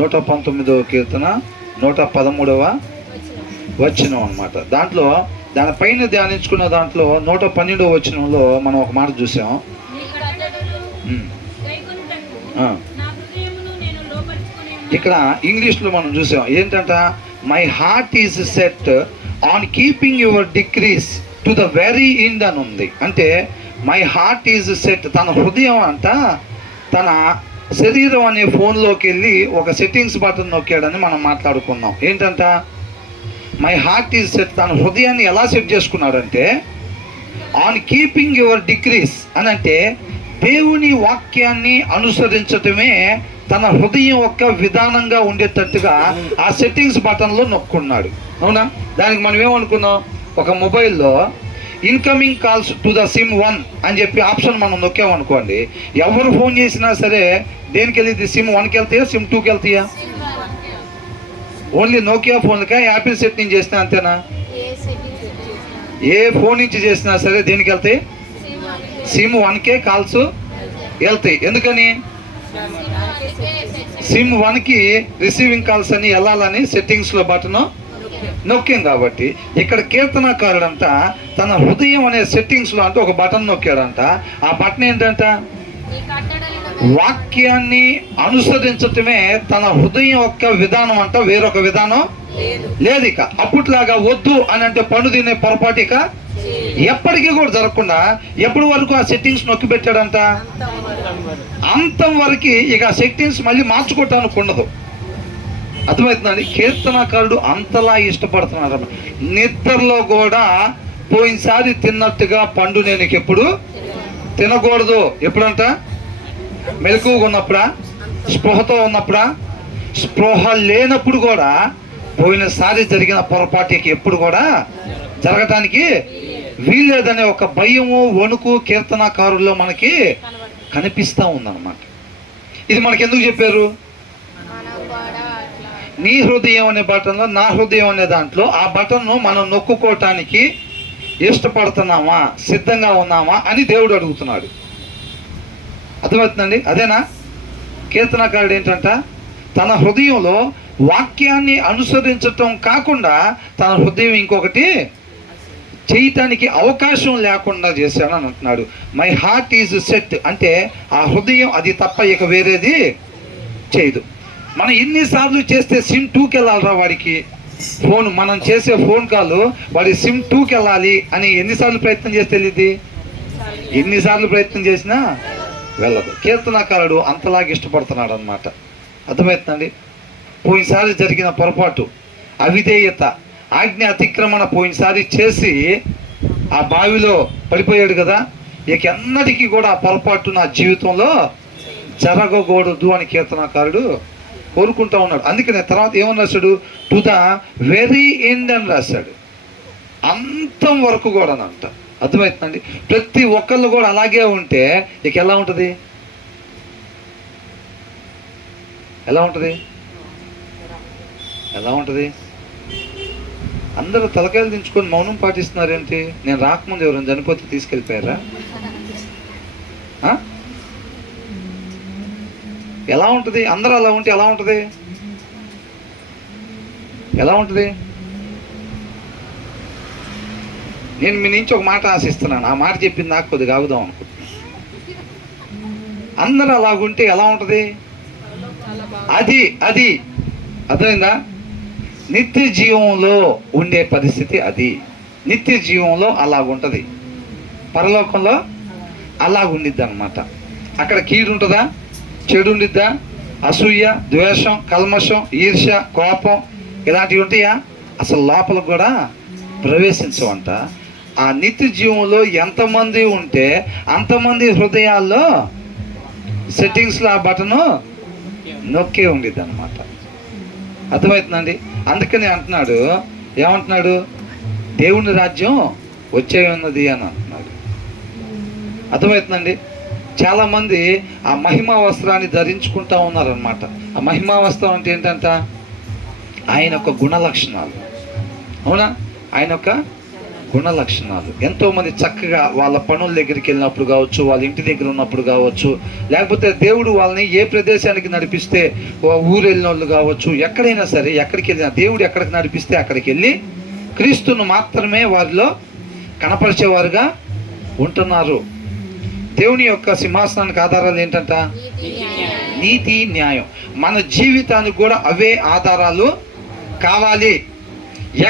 119వ కీర్తన 113వ వచనం అన్నమాట. దాంట్లో దానిపైన ధ్యానించుకున్న దాంట్లో 112వ వచనంలో మనం ఒక మాట చూసాం. ఇక్కడ ఇంగ్లీష్లో మనం చూసాం ఏంటంట, my heart is set on keeping your decrease to the very end అని ఉంది. అంటే మై హార్ట్ ఈజ్ సెట్, తన హృదయం అంట తన శరీరం అనే ఫోన్లోకి వెళ్ళి ఒక సెట్టింగ్స్ బటన్ నొక్కాడని మనం మాట్లాడుకున్నాం. ఏంటంట, మై హార్ట్ ఈజ్ సెట్, తన హృదయాన్ని ఎలా సెట్ చేసుకున్నాడంటే ఆన్ కీపింగ్ యువర్ డిక్రీస్ అని, అంటే దేవుని వాక్యాన్ని అనుసరించటమే తన హృదయం యొక్క విధానంగా ఉండేటట్టుగా ఆ సెట్టింగ్స్ బటన్లో నొక్కున్నాడు. అవునా? దానికి మనం ఏమనుకున్నాం, ఒక మొబైల్లో incoming calls to the SIM 1 అని చెప్పి ఆప్షన్ మనం నొక్కామనుకోండి, ఎవరు ఫోన్ చేసినా సరే దేనికి వెళ్ళి సిమ్ 1కి వెళ్తాయా సిమ్ 2కి వెళ్తాయా? ఓన్లీ నోకియా ఫోన్లకా యాపిల్ సెట్టింగ్ చేసినా అంతేనా? ఏ ఫోన్ నుంచి చేసినా సరే దేనికి వెళ్తాయి? సిమ్ 1కే కాల్స్ వెళ్తాయి. ఎందుకని? సిమ్ 1కి రిసీవింగ్ కాల్స్ అని వెళ్ళాలని సెట్టింగ్స్లో బటన్ నొక్కాం. కాబట్టి ఇక్కడ కీర్తనకారుడంతా తన హృదయం అనే సెట్టింగ్స్లో అంటే ఒక బటన్ నొక్కాడంట. ఆ బటన్ ఏంటంట, వాక్యాన్ని అనుసరించటమే తన హృదయం యొక్క విధానం అంట, వేరొక విధానం లేదు. ఇక అప్పట్లాగా వద్దు అని అంటే పండు తినే పొరపాటు ఇక ఎప్పటికీ కూడా జరగకుండా ఎప్పటి వరకు ఆ సెట్టింగ్స్ నొక్కి పెట్టాడంట, అంతం వరకు ఇక ఆ సెట్టింగ్స్ మళ్ళీ మార్చుకోవటానికి ఉండదు. అర్థమవుతుందండి? కీర్తనకారుడు అంతలా ఇష్టపడుతున్నాడు. నిద్రలో కూడా పోయినసారి తిన్నట్టుగా పండు నేను ఎప్పుడు తినకూడదు. ఎప్పుడంట? మెలకువగా ఉన్నప్పుడా? స్పృహతో ఉన్నప్పుడా? స్పృహ లేనప్పుడు కూడా పోయినసారి జరిగిన పొరపాటుకి ఎప్పుడు కూడా జరగటానికి వీల్లేదనే ఒక భయము వణుకు కీర్తనకారుల్లో మనకి కనిపిస్తూ ఉందన్నమాట. ఇది మనకి ఎందుకు చెప్పారు? నీ హృదయం అనే బటన్లో నా హృదయం అనే దాంట్లో ఆ బటన్ను మనం నొక్కుకోవటానికి ఇష్టపడుతున్నామా, సిద్ధంగా ఉన్నామా అని దేవుడు అడుగుతున్నాడు. అర్థమవుతుందండి? అదేనా కీర్తనకారుడు ఏంటంట, తన హృదయంలో వాక్యాన్ని అనుసరించటం కాకుండా తన హృదయం ఇంకొకటి చేయటానికి అవకాశం లేకుండా చేశాడని అంటున్నాడు. మై హార్ట్ ఈజ్ సెట్ అంటే ఆ హృదయం అది తప్ప ఇక వేరేది చేయదు. మనం ఎన్నిసార్లు చేస్తే సిమ్ 2కి వెళ్ళాలిరా వాడికి ఫోన్, మనం చేసే ఫోన్ కాల్ వాడి సిమ్ 2కి వెళ్ళాలి అని ఎన్నిసార్లు ప్రయత్నం చేస్తే తెలియదు, ఎన్నిసార్లు ప్రయత్నం చేసినా వెళ్ళదు. కీర్తనకారుడు అంతలాగా ఇష్టపడుతున్నాడు అన్నమాట. అర్థమవుతుందండి? పోయినసారి జరిగిన పొరపాటు, అవిధేయత, ఆజ్ఞ అతిక్రమణ పోయినసారి చేసి ఆ బావిలో పడిపోయాడు కదా, ఇక ఎన్నటికీ కూడా ఆ పొరపాటు నా జీవితంలో జరగకూడదు అని కీర్తనకారుడు కోరుకుంటూ ఉన్నాడు. అందుకనే తర్వాత ఏమని రాశాడు, టు ద వెరీ ఎండ్ అని రాశాడు. అంతం వరకు కూడా అంట. అర్థమవుతుందండి? ప్రతి ఒక్కళ్ళు కూడా అలాగే ఉంటే ఇక ఎలా ఉంటుంది? ఎలా ఉంటుంది? ఎలా ఉంటుంది? అందరూ తలకాయలు దించుకొని మౌనం పాటిస్తున్నారేంటి? నేను రాకముందు ఎవరైనా చనిపోతే తీసుకెళ్ళిపోయారా? ఎలా ఉంటుంది? అందరూ అలా ఉంటే ఎలా ఉంటుంది? ఎలా ఉంటుంది? నేను మీ నుంచి ఒక మాట ఆశిస్తున్నాను. ఆ మాట చెప్పింది నాకు కొద్దిగా ఆగుదాం అనుకుంటున్నాను. అందరూ అలాగుంటే ఎలా ఉంటుంది? అది అది అర్థమైందా? నిత్య జీవంలో ఉండే పరిస్థితి అది. నిత్య జీవంలో అలాగుంటుంది, పరలోకంలో అలాగుండిద్ది అన్నమాట. అక్కడ కీడు ఉంటుందా, చెడు ఉండిద్దా, అసూయ, ద్వేషం, కల్మషం, ఈర్ష్య, కోపం ఇలాంటివి ఉంటాయా? అసలు లోపలకు కూడా ప్రవేశించవంట. ఆ నిత్య జీవంలో ఎంతమంది ఉంటే అంతమంది హృదయాల్లో సెట్టింగ్స్లో ఆ బటను నొక్కే ఉండిద్ది అనమాట. అర్థమవుతుందండి? అందుకని అంటున్నాడు, ఏమంటున్నాడు, దేవుని రాజ్యం వచ్చే ఉన్నది అని అంటున్నాడు. అర్థమవుతుందండి? చాలామంది ఆ మహిమా వస్త్రాన్ని ధరించుకుంటూ ఉన్నారనమాట. ఆ మహిమా వస్త్రం అంటే ఏంటంట, ఆయన యొక్క గుణ లక్షణాలు. అవునా? ఆయన యొక్క గుణ లక్షణాలు. ఎంతోమంది చక్కగా వాళ్ళ పనుల దగ్గరికి వెళ్ళినప్పుడు కావచ్చు, వాళ్ళ ఇంటి దగ్గర ఉన్నప్పుడు కావచ్చు, లేకపోతే దేవుడు వాళ్ళని ఏ ప్రదేశానికి నడిపిస్తే, ఊరు వెళ్ళిన వాళ్ళు కావచ్చు, ఎక్కడైనా సరే, ఎక్కడికి వెళ్ళినా దేవుడు ఎక్కడికి నడిపిస్తే అక్కడికి వెళ్ళి క్రీస్తును మాత్రమే వారిలో కనపరిచేవారుగా ఉంటున్నారు. దేవుని యొక్క సింహాసనానికి ఆధారాలు ఏంటంట? నీతి, న్యాయం. మన జీవితానికి కూడా అవే ఆధారాలు కావాలి,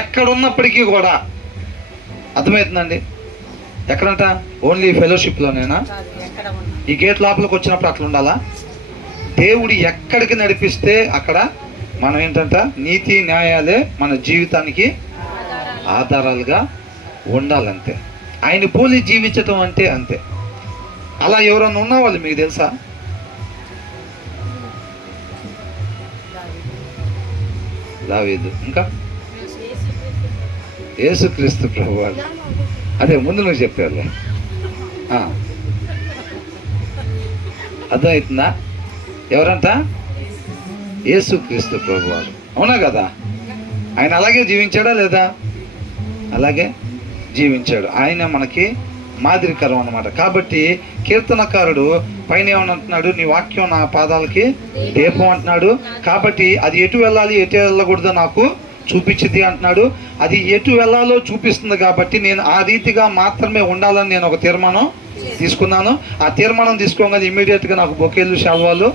ఎక్కడున్నప్పటికీ కూడా. అర్థమవుతుందండి? ఎక్కడంట? ఓన్లీ ఫెలోషిప్లోనేనా? ఈ గేట్ లోపలికి వచ్చినప్పుడు అట్లా ఉండాలా? దేవుడు ఎక్కడికి నడిపిస్తే అక్కడ మనం ఏంటంట? నీతి న్యాయాలే మన జీవితానికి ఆధారాలుగా ఉండాలంతే. ఆయన పోలి జీవించటం అంటే అంతే. అలా ఎవరన్నా ఉన్నవాళ్ళు మీకు తెలుసా? దావీదు, ఇంకా యేసుక్రీస్తు ప్రభువారు. అదే ముందు నువ్వు చెప్పావులే. అర్థమవుతుందా? ఎవరంట? యేసుక్రీస్తు ప్రభువారు. అవునా కదా? ఆయన అలాగే జీవించాడా లేదా? అలాగే జీవించాడు. ఆయన మనకి మాదిరికరం అన్నమాట. కాబట్టి కీర్తనకారుడు పైన ఏమనంటున్నాడు? నీ వాక్యం నా పాదాలకి దీపం అంటున్నాడు. కాబట్టి అది ఎటు వెళ్ళాలి, ఎటు వెళ్ళకూడదో నాకు చూపించింది అంటున్నాడు. అది ఎటు వెళ్ళాలో చూపిస్తుంది. కాబట్టి నేను ఆ రీతిగా మాత్రమే ఉండాలని నేను ఒక తీర్మానం తీసుకున్నాను. ఆ తీర్మానం తీసుకోగానే ఇమ్మీడియట్గా నాకు బొకేలు, శాల్వాలు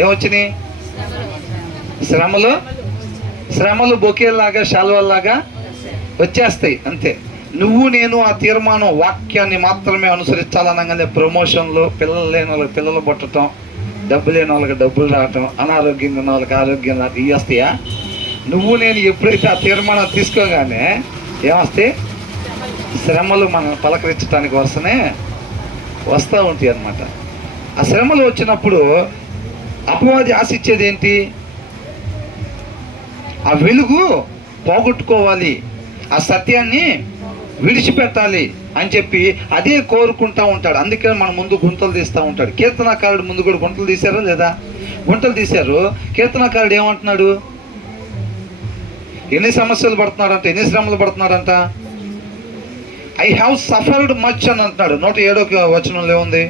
ఏమొచ్చినాయి? శ్రమలు బొకేలాగా, శాల్వాల్లాగా వచ్చేస్తాయి అంతే. నువ్వు నేను ఆ తీర్మానం, వాక్యాన్ని మాత్రమే అనుసరించాలనగానే ప్రమోషన్లు, పిల్లలు లేని వాళ్ళకి పిల్లలు పుట్టడం, డబ్బు లేని వాళ్ళకి డబ్బులు రావటం, అనారోగ్యంగా ఉన్న వాళ్ళకి ఆరోగ్యం రావటం, ఇవి వస్తాయా? నువ్వు నేను ఎప్పుడైతే ఆ తీర్మానం తీసుకోగానే ఏమొస్తాయి? శ్రమలు మనం పలకరించడానికి వస్తూ ఉంటాయి అన్నమాట. ఆ శ్రమలు వచ్చినప్పుడు అపవాది ఆశించేది ఏంటి? ఆ వెలుగు పోగొట్టుకోవాలి, ఆ సత్యాన్ని విడిచిపెట్టాలి అని చెప్పి అదే కోరుకుంటూ ఉంటాడు. అందుకని మన ముందు గుంతలు తీస్తూ ఉంటాడు. కీర్తనకారుడు ముందు కూడా గుంటలు తీశారా లేదా? గుంటలు తీశారు. కీర్తనకారుడు ఏమంటున్నాడు? ఎన్ని సమస్యలు పడుతున్నాడంట, ఎన్ని శ్రమలు పడుతున్నాడంట? ఐ హ్యావ్ సఫర్డ్ మచ్ అని అంటున్నాడు. 107వ వచనంలో ఉంది.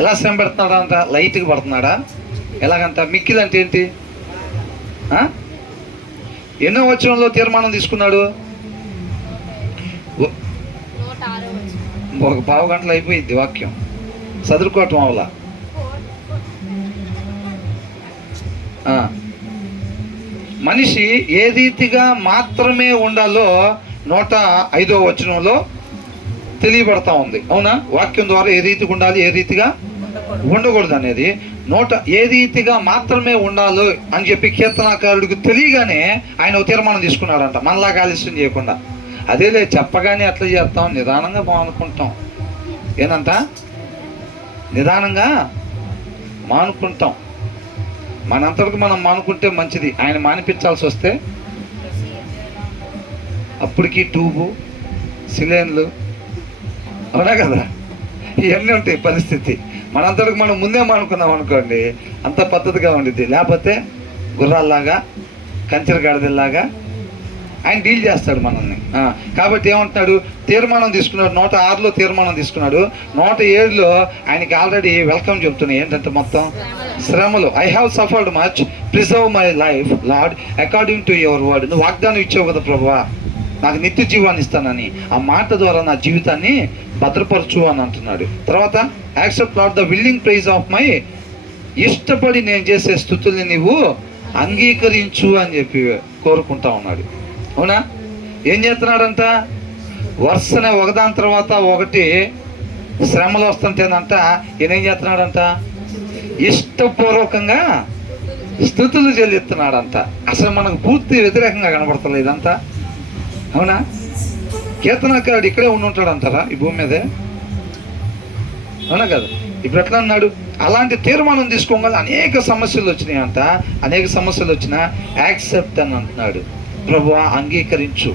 ఎలా శ్రమ పెడుతున్నాడంట? లైట్గా పడుతున్నాడా? ఎలాగంట? మిక్కిలి అంటే ఏంటి? ఎన్నో వచనంలో తీర్మానం తీసుకున్నాడు? ఒక పావు గంటలు అయిపోయింది వాక్యం చదువుకోవటం అవలా. మనిషి ఏ రీతిగా మాత్రమే ఉండాలో 105వ వచనంలో తెలియబడతా ఉంది. అవునా? వాక్యం ద్వారా ఏ రీతిగా ఉండాలి, ఏ రీతిగా ఉండకూడదు అనేది ఏ రీతిగా మాత్రమే ఉండాలో అని చెప్పి కీర్తనాకారుడికి తెలియగానే ఆయన తీర్మానం తీసుకున్నాడంట. మనలాగా ఆలస్యం చేయకుండా. అదేలే చెప్పగానే అట్లా చేస్తాం, నిదానంగా మానుకుంటాం. ఏనంట? నిదానంగా మానుకుంటాం. మనంతటికి మనం మానుకుంటే మంచిది. ఆయన మానిపించాల్సి వస్తే అప్పటికి ట్యూబు, సిలిండర్లు, అవునా కదా, ఇవన్నీ ఉంటాయి పరిస్థితి. మనంతటికి మనం ముందే మానుకున్నాం అనుకోండి, అంత పద్ధతిగా ఉండిద్ది. లేకపోతే గుర్రాల్లాగా, కంచెర గాడిదల్లాగా ఆయన డీల్ చేస్తాడు మనల్ని. కాబట్టి ఏమంటున్నాడు? తీర్మానం తీసుకున్నాడు. 106లో తీర్మానం తీసుకున్నాడు. 107లో ఆయనకి ఆల్రెడీ వెల్కమ్ చెప్తున్నాయి. ఏంటంటే మొత్తం శ్రమలు. I have suffered much, preserve my life lord according to your word. నువ్వు వాగ్దానం ఇచ్చావు కదా ప్రభువా, నాకు నిత్య జీవాన్ని ఇస్తానని. ఆ మాట ద్వారా నా జీవితాన్ని భద్రపరచు అని అంటున్నాడు. తర్వాత accept Lord the willing praise of my, ఇష్టపడి నేను చేసే స్తుతుల్ని నీవు అంగీకరించు అని చెప్పి కోరుకుంటా ఉన్నాడు. అవునా? ఏం చేస్తున్నాడంట? వరుసనే ఒకదాని తర్వాత ఒకటి శ్రమలు వస్తుంటేనంట ఈయనేం చేస్తున్నాడంట? ఇష్టపూర్వకంగా స్తుతులు చెల్లిస్తున్నాడంట. అసలు మనకు పూర్తి వ్యతిరేకంగా కనబడుతుంది ఇదంతా. అవునా? కీర్తనకారుడు ఇక్కడే ఉండి అంటారా ఈ భూమి మీదే? అవునా కదా? ఇప్పుడు ఎట్లా అన్నాడు? అలాంటి తీర్మానం తీసుకోగల అనేక సమస్యలు వచ్చినాయి అంట. అనేక సమస్యలు వచ్చినా యాక్సెప్ట్ అని అంటున్నాడు. ప్రభువా అంగీకరించు,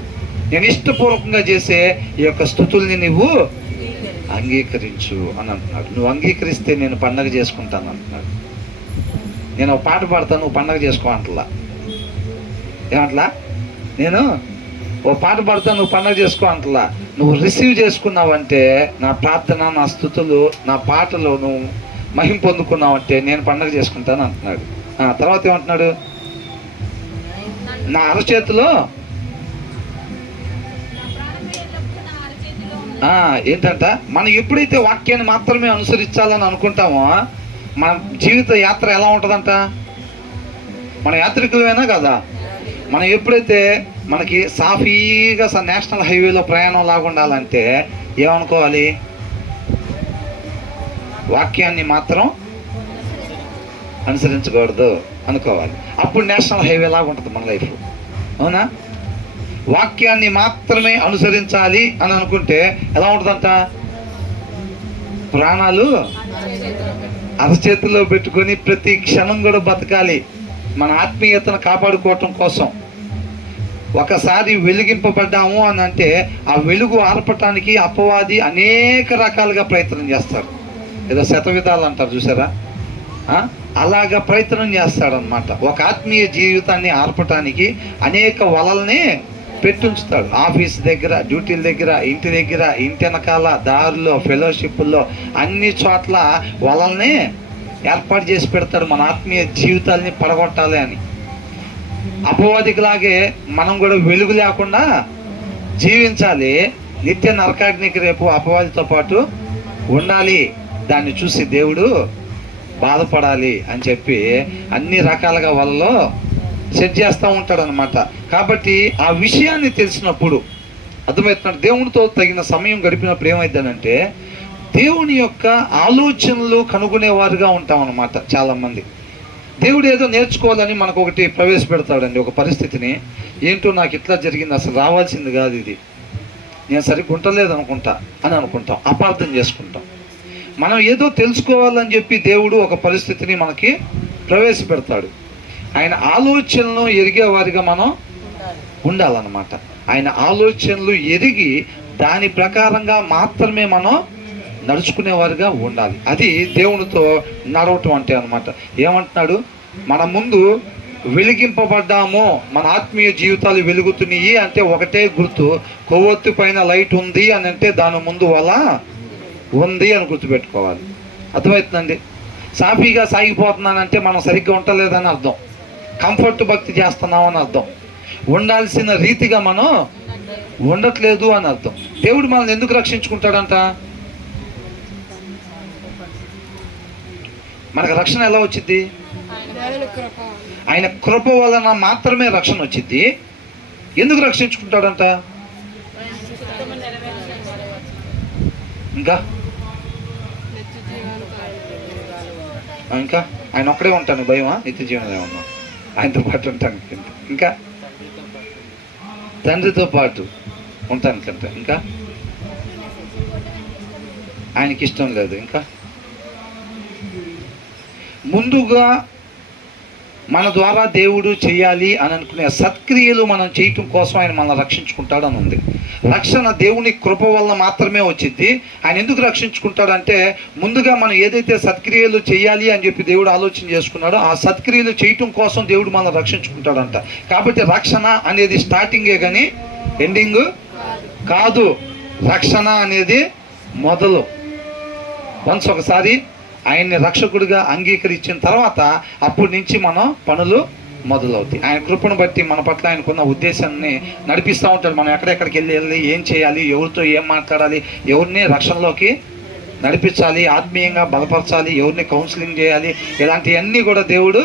నేను ఇష్టపూర్వకంగా చేసే ఈ యొక్క స్తుతుల్ని నువ్వు అంగీకరించు అని అంటున్నాడు. నువ్వు అంగీకరిస్తే నేను పండగ చేసుకుంటాను అంటున్నాడు. నేను ఒక పాట పాడతాను, నువ్వు పండగ చేసుకో అంటలా. ఏమంటలా? నేను ఓ పాట పాడుతా, నువ్వు పండగ చేసుకో అంటలా. నువ్వు రిసీవ్ చేసుకున్నావంటే నా ప్రార్థన, నా స్తుతులు, నా పాటలు నువ్వు మహిమ పొందుకున్నావంటే నేను పండగ చేసుకుంటాను అంటున్నాడు. తర్వాత ఏమంటున్నాడు? నా అరచేతిలో ఏంటంట, మనం ఎప్పుడైతే వాక్యాన్ని మాత్రమే అనుసరించాలని అనుకుంటామో మన జీవిత యాత్ర ఎలా ఉంటుందంట? మన యాత్రికులమైనా కదా, మనం ఎప్పుడైతే మనకి సాఫీగా నేషనల్ హైవేలో ప్రయాణం లాగా ఉండాలంటే ఏమనుకోవాలి? వాక్యాన్ని మాత్రం అనుసరించకూడదు అనుకోవాలి. అప్పుడు నేషనల్ హైవే లాగా ఉంటుంది మన లైఫ్. అవునా? వాక్యాన్ని మాత్రమే అనుసరించాలి అని అనుకుంటే ఎలా ఉంటుందంట? ప్రాణాలు అరచేతిలో పెట్టుకొని ప్రతి క్షణం కూడా బతకాలి మన ఆత్మీయతను కాపాడుకోవటం కోసం. ఒకసారి వెలిగింపబడ్డాము అని అంటే ఆ వెలుగు ఆర్పటానికి అపవాది అనేక రకాలుగా ప్రయత్నం చేస్తాడు. ఏదో శతవిధాలు అంటారు చూసారా, అలాగా ప్రయత్నం చేస్తాడనమాట. ఒక ఆత్మీయ జీవితాన్ని ఆర్పటానికి అనేక వలల్ని పెట్టుంచుతాడు. ఆఫీస్ దగ్గర, డ్యూటీల దగ్గర, ఇంటి దగ్గర, ఇంటి వెనకాల, దారుల్లో, ఫెలోషిప్ల్లో, అన్ని చోట్ల వలల్ని ఏర్పాటు చేసి పెడతాడు మన ఆత్మీయ జీవితాలని పడగొట్టాలి అని. అపవాదికిలాగే మనం కూడా వెలుగు లేకుండా జీవించాలి. నిత్య నరకాగ్నికి రేపు అపవాదితో పాటు ఉండాలి. దాన్ని చూసి దేవుడు బాధపడాలి అని చెప్పి అన్ని రకాలుగా వాళ్ళలో సెట్ చేస్తూ ఉంటాడు అనమాట. కాబట్టి ఆ విషయాన్ని తెలిసినప్పుడు అర్థమవుతున్నాడు. దేవునితో తగిన సమయం గడిపినప్పుడు ఏమైందనంటే దేవుని యొక్క ఆలోచనలు కనుగొనేవారుగా ఉంటాం అన్నమాట. చాలామంది దేవుడు ఏదో నేర్చుకోవాలని మనకు ఒకటి ప్రవేశపెడతాడండి, ఒక పరిస్థితిని. ఏంటో నాకు ఇట్లా జరిగింది, అసలు రావాల్సింది కాదు ఇది, నేను సరిగ్గా ఉండలేదు అనుకుంటా అని అనుకుంటాం, అపార్థం చేసుకుంటాం. మనం ఏదో తెలుసుకోవాలని చెప్పి దేవుడు ఒక పరిస్థితిని మనకి ప్రవేశపెడతాడు. ఆయన ఆలోచనలను ఎరిగే వారిగా మనం ఉండాలన్నమాట. ఆయన ఆలోచనలు ఎరిగి దాని ప్రకారంగా మాత్రమే మనం నడుచుకునేవారుగా ఉండాలి. అది దేవునితో నడవటం అంటే అనమాట. ఏమంటున్నాడు? మన ముందు వెలిగింపబడ్డాము, మన ఆత్మీయ జీవితాలు వెలుగుతున్నాయి అంటే ఒకటే గుర్తు. కొవ్వొత్తి పైన లైట్ ఉంది అని అంటే దాని ముందు వల ఉంది అని గుర్తుపెట్టుకోవాలి. అర్థమవుతుందండి? సాఫీగా సాగిపోతున్నానంటే మనం సరిగ్గా ఉండలేదని అర్థం, కంఫర్ట్ భక్తి చేస్తున్నాం అని అర్థం, ఉండాల్సిన రీతిగా మనం ఉండట్లేదు అని అర్థం. దేవుడు మనల్ని ఎందుకు రక్షించుకుంటాడంట? మనకు రక్షణ ఎలా వచ్చింది? ఆయన కృప వలన మాత్రమే రక్షణ వచ్చింది. ఎందుకు రక్షించుకుంటాడంట? ఇంకా ఇంకా ఆయన ఒక్కడే ఉంటాను భయమా? నిత్య జీవనం ఏమన్నా ఆయనతో పాటు ఉంటాను. ఇంకా తండ్రితో పాటు ఉంటాను కంటే ఇంకా ఆయనకి ఇష్టం లేదు. ఇంకా ముందుగా మన ద్వారా దేవుడు చేయాలి అని అనుకునే సత్క్రియలు మనం చేయటం కోసం ఆయన మనల్ని రక్షించుకుంటాడు అని ఉంది. రక్షణ దేవుని కృప వల్ల మాత్రమే వచ్చింది. ఆయన ఎందుకు రక్షించుకుంటాడంటే ముందుగా మనం ఏదైతే సత్క్రియలు చేయాలి అని చెప్పి దేవుడు ఆలోచన చేసుకున్నాడో ఆ సత్క్రియలు చేయటం కోసం దేవుడు మనల్ని రక్షించుకుంటాడంట. కాబట్టి రక్షణ అనేది స్టార్టింగే కానీ ఎండింగ్ కాదు. రక్షణ అనేది మొదలు. వన్స్ ఒకసారి ఆయన్ని రక్షకుడిగా అంగీకరించిన తర్వాత అప్పటి నుంచి మనం పనులు మొదలవుతాయి. ఆయన కృపను బట్టి మన పట్ల ఆయనకున్న ఉద్దేశాన్ని నడిపిస్తూ ఉంటాడు. మనం ఎక్కడెక్కడికి వెళ్ళి ఏం చేయాలి, ఎవరితో ఏం మాట్లాడాలి, ఎవరిని రక్షణలోకి నడిపించాలి, ఆత్మీయంగా బలపరచాలి, ఎవరిని కౌన్సిలింగ్ చేయాలి, ఇలాంటివన్నీ కూడా దేవుడు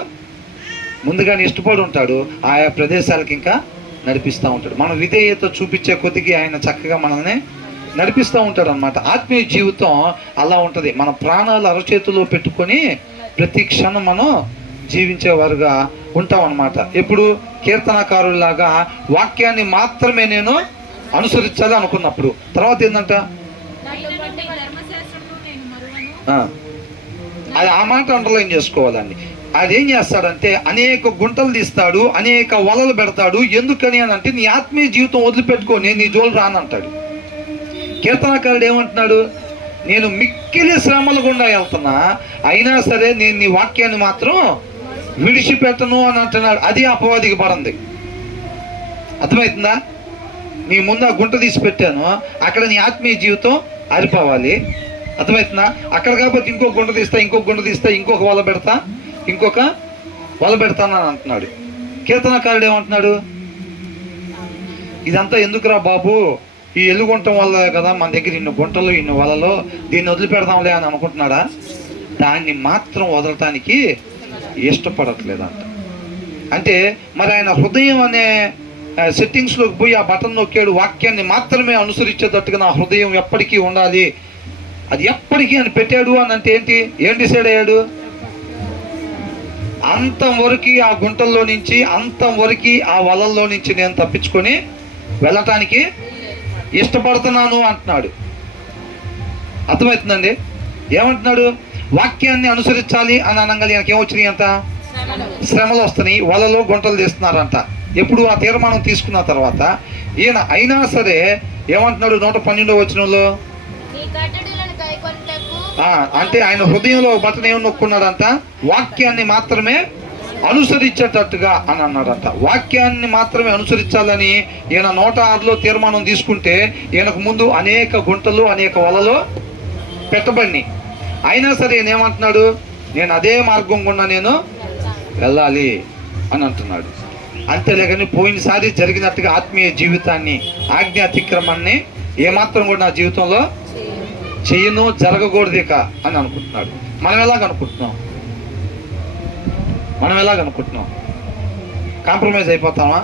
ముందుగానే ఇష్టపడి ఉంటాడు. ఆయా ప్రదేశాలకి ఇంకా నడిపిస్తూ ఉంటాడు. మనం విధేయత చూపించే కొద్దికి ఆయన చక్కగా మనల్ని నడిపిస్తూ ఉంటాడు అనమాట. ఆత్మీయ జీవితం అలా ఉంటుంది. మన ప్రాణాలు అరచేతిలో పెట్టుకొని ప్రతి క్షణం మనం జీవించేవారుగా ఉంటాం అనమాట. ఎప్పుడు కీర్తనకారులాగా వాక్యాన్ని మాత్రమే నేను అనుసరించాలి అనుకున్నప్పుడు తర్వాత ఏంటంట? అది ఆ మాట అండర్లైన్ చేసుకోవాలండి. అది ఏం చేస్తాడంటే అనేక గుంటలు తీస్తాడు, అనేక వలలు పెడతాడు. ఎందుకని అని అంటే నీ ఆత్మీయ జీవితం వదిలిపెట్టుకో, నేను నీ జోలు రానంటాడు. కీర్తనకారుడు ఏమంటున్నాడు? నేను మిక్కిలి శ్రమలు గుండా వెళ్తున్నా, అయినా సరే నేను నీ వాక్యాన్ని మాత్రం విడిచిపెట్టను అని అంటున్నాడు. అది అపవాదికి పడింది. అర్థమవుతుందా? నీ ముందు ఆ గుంట తీసి పెట్టాను, అక్కడ నీ ఆత్మీయ జీవితం ఆరిపోవాలి. అర్థమవుతుందా? అక్కడ కాకపోతే ఇంకొక గుంట తీస్తా, ఇంకొక గుంట తీస్తా, ఇంకొక వల పెడతా, ఇంకొక వల పెడతానని అంటున్నాడు. కీర్తనకారుడు ఏమంటున్నాడు? ఇదంతా ఎందుకురా బాబు, ఈ ఎలుగుంటం వల్ల కదా మన దగ్గర ఇన్ని గుంటలు ఇన్ని వలలో, దీన్ని వదిలిపెడదాంలే అని అనుకుంటున్నాడా? దాన్ని మాత్రం వదలటానికి ఇష్టపడట్లేదంట. అంటే మరి ఆయన హృదయం అనే సెట్టింగ్స్లోకి పోయి ఆ బటన్ నొక్కాడు, వాక్యాన్ని మాత్రమే అనుసరించేటట్టుగా నా హృదయం ఎప్పటికీ ఉండాలి, అది ఎప్పటికీ అని పెట్టాడు అని అంటే ఏంటి? ఏం డిసైడ్ అయ్యాడు? అంతం వరకు ఆ గుంటల్లో నుంచి, అంతం వరకు ఆ వలల్లో నుంచి నేను తప్పించుకొని వెళ్ళటానికి ఇష్టపడుతున్నాను అంటున్నాడు. అర్థమవుతుందండి? ఏమంటున్నాడు? వాక్యాన్ని అనుసరించాలి అని అనగానే ఈయనకి ఏమొచ్చినాయి అంట? శ్రమలు వస్తున్నాయి, వలలో గుంటలు తీస్తున్నారంట. ఎప్పుడు ఆ తీర్మానం తీసుకున్న తర్వాత ఈయన అయినా సరే ఏమంటున్నాడు? 112వ వచనంలో అంటే ఆయన హృదయంలో బటన్ ఏమి నొక్కున్నాడంట? వాక్యాన్ని మాత్రమే అనుసరించేటట్టుగా అని అన్నాడంట. వాక్యాన్ని మాత్రమే అనుసరించాలని ఈయన 106లో తీర్మానం తీసుకుంటే ఈయనకు ముందు అనేక గుంటలు అనేక వలలు పెట్టబడినాయి. అయినా సరే ఈయన ఏమంటున్నాడు? నేను అదే మార్గం గుండా నేను వెళ్ళాలి అని అంటున్నాడు. అంతేలేగాని పోయినసారి జరిగినట్టుగా ఆత్మీయ జీవితాన్ని, ఆజ్ఞ అతిక్రమాన్ని ఏమాత్రం కూడా నా జీవితంలో చెయ్యను, జరగకూడదు ఇక అని అనుకుంటున్నాడు. మనం ఎలాగనుకుంటున్నాం? కాంప్రమైజ్ అయిపోతామా?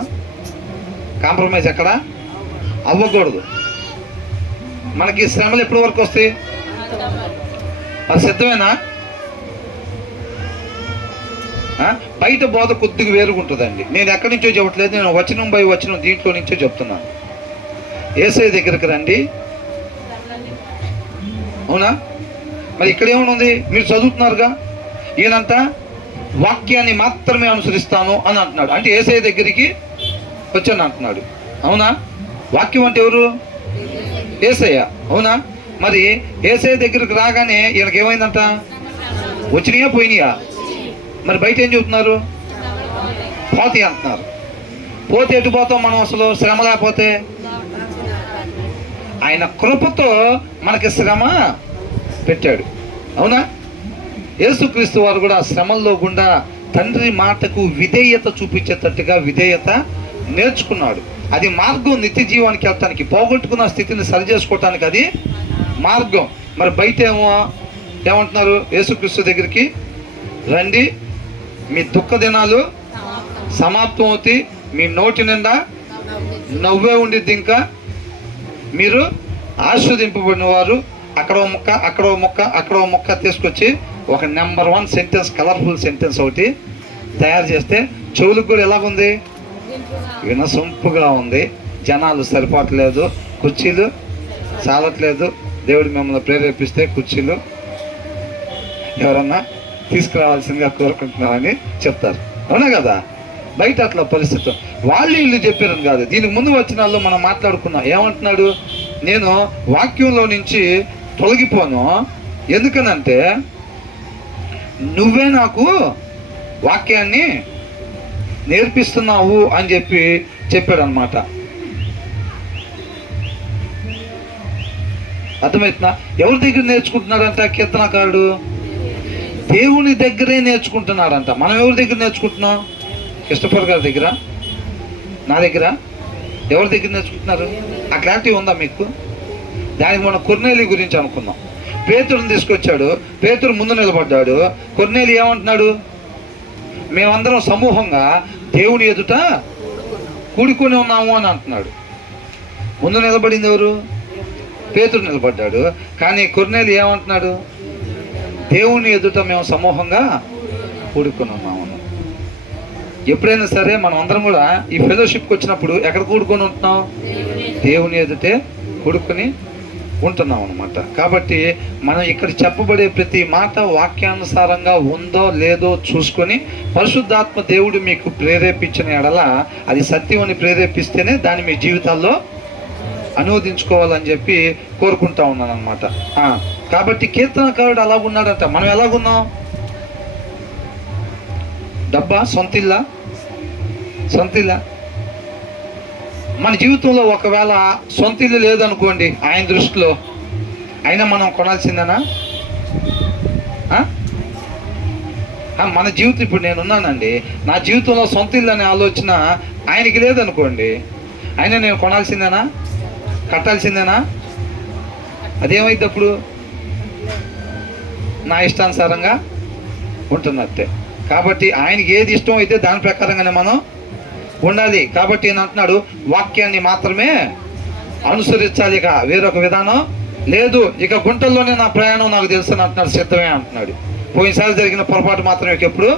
కాంప్రమైజ్ ఎక్కడ అవ్వకూడదు. మనకి శ్రమలు ఎప్పటి వరకు వస్తాయి? అది సిద్ధమేనా? బయట బోధ కొద్దిగా వేరుగుంటుందండి. నేను ఎక్కడి నుంచో చెప్పట్లేదు, నేను వచనం బై వచనం దీంట్లో నుంచో చెప్తున్నాను. యేసయ్య దగ్గరికి రండి. అవునా? మరి ఇక్కడ ఏమనుంది? మీరు చదువుతున్నారుగా, ఈయనంట వాక్యాన్ని మాత్రమే అనుసరిస్తాను అని అంటున్నాడు. అంటే యేసయ్య దగ్గరికి వచ్చాను అంటున్నాడు. అవునా? వాక్యం అంటే ఎవరు? యేసయ్య. అవునా? మరి యేసయ్య దగ్గరికి రాగానే ఈయనకి ఏమైందంట? వచ్చినాయా పోయినాయా? మరి బయట ఏం చెబుతున్నారు? పోతాయి అంటున్నారు. పోతే ఎటు పోతాం మనం అసలు? శ్రమ లేకపోతే ఆయన కృపతో మనకి శ్రమ పెట్టాడు. అవునా? యేసుక్రీస్తు వారు కూడా శ్రమల్లో గుండా తండ్రి మాటకు విధేయత చూపించేటట్టుగా విధేయత నేర్చుకున్నాడు. అది మార్గం నిత్య జీవానికి వెళ్ళటానికి, పోగొట్టుకున్న స్థితిని సరి చేసుకోవటానికి అది మార్గం. మరి బయట ఏమంటున్నారు? యేసుక్రీస్తు దగ్గరికి రండి, మీ దుఃఖ దినాలు సమాప్తం అవుతాయి, మీ నోటి నిండా నవ్వే ఉండిద్ది, ఇంకా మీరు ఆస్వాదింపబడిన వారు. అక్కడ ముక్క, అక్కడ ముక్క, అక్కడ ముక్క తీసుకొచ్చి ఒక నెంబర్ 1 సెంటెన్స్, కలర్ఫుల్ సెంటెన్స్ ఒకటి తయారు చేస్తే చెవులకు కూడా ఎలాగుంది? వినసొంపుగా ఉంది. జనాలు సరిపోవట్లేదు, కుర్చీలు చాలట్లేదు, దేవుడు మిమ్మల్ని ప్రేరేపిస్తే కుర్చీలు ఎవరన్నా తీసుకురావాల్సిందిగా కోరుకుంటున్నామని చెప్తారు. అవునా కదా? బయట అట్లా పరిస్థితి. వాళ్ళు వీళ్ళు చెప్పారని కాదు. దీనికి ముందు వచ్చిన వాళ్ళు మనం మాట్లాడుకున్నాం. ఏమంటున్నాడు? నేను వాక్యంలో నుంచి తొలగిపోను, ఎందుకనంటే నువ్వే నాకు వాక్యాన్ని నేర్పిస్తున్నావు అని చెప్పాడు అనమాట. అర్థమవుతుందా? ఎవరి దగ్గర నేర్చుకుంటున్నాడంట కీర్తనకారుడు? దేవుని దగ్గరే నేర్చుకుంటున్నాడంట. మనం ఎవరి దగ్గర నేర్చుకుంటున్నాం? క్రిస్టఫర్ గారి దగ్గర, నా దగ్గర, ఎవరి దగ్గర నేర్చుకుంటున్నారు? ఆ క్లారిటీ ఉందా మీకు? దానికి మనం కొర్నేలి గురించి అనుకున్నాం. పేతురుని తీసుకొచ్చాడు, పేతురు ముందు నిలబడ్డాడు. కొర్నేలి ఏమంటున్నాడు? మేమందరం సమూహంగా దేవుని ఎదుట కూడుకొని ఉన్నాము అని అంటున్నాడు. ముందు నిలబడింది ఎవరు? పేతురు నిలబడ్డాడు. కానీ కొర్నేలి ఏమంటున్నాడు? దేవుని ఎదుట మేము సమూహంగా కూడుకొని ఉన్నాము. ఎప్పుడైనా సరే మనం అందరం కూడా ఈ ఫెలోషిప్కి వచ్చినప్పుడు ఎక్కడ కూడుకొని ఉంటున్నాం? దేవుని ఎదుటే కూడుకొని ఉంటున్నాం అనమాట. కాబట్టి మనం ఇక్కడ చెప్పబడే ప్రతి మాట వాక్యానుసారంగా ఉందో లేదో చూసుకొని, పరిశుద్ధాత్మ దేవుడు మీకు ప్రేరేపించిన ఎడల అది సత్యం అని ప్రేరేపిస్తేనే దాన్ని మీ జీవితాల్లో అనువదించుకోవాలని చెప్పి కోరుకుంటా ఉన్నాను అనమాట. కాబట్టి కీర్తనకారుడు అలా ఉన్నాడంట. మనం ఎలాగున్నాం? డబ్బా, సొంతిల్లా మన జీవితంలో ఒకవేళ సొంత ఇల్లు లేదనుకోండి ఆయన దృష్టిలో, అయినా మనం కొనాల్సిందేనా? మన జీవితం, ఇప్పుడు నేనున్నానండి, నా జీవితంలో సొంత ఇల్లు అనే ఆలోచన ఆయనకి లేదనుకోండి, అయినా నేను కొనాల్సిందేనా? కట్టాల్సిందేనా? అదేమైతే అప్పుడు నా ఇష్టానుసారంగా ఉంటున్నట్టే. కాబట్టి ఆయనకి ఏది ఇష్టం అయితే దాని ప్రకారంగానే మనం ఉండాలి. కాబట్టి నేను అంటున్నాడు, వాక్యాన్ని మాత్రమే అనుసరించాలి, ఇక వేరొక విధానం లేదు. ఇక గుంటల్లోనే నా ప్రయాణం నాకు తెలుసు అని అంటున్నాడు, సిద్ధమే అంటున్నాడు. పోయినసారి జరిగిన పొరపాటు మాత్రం ఇక ఎప్పుడు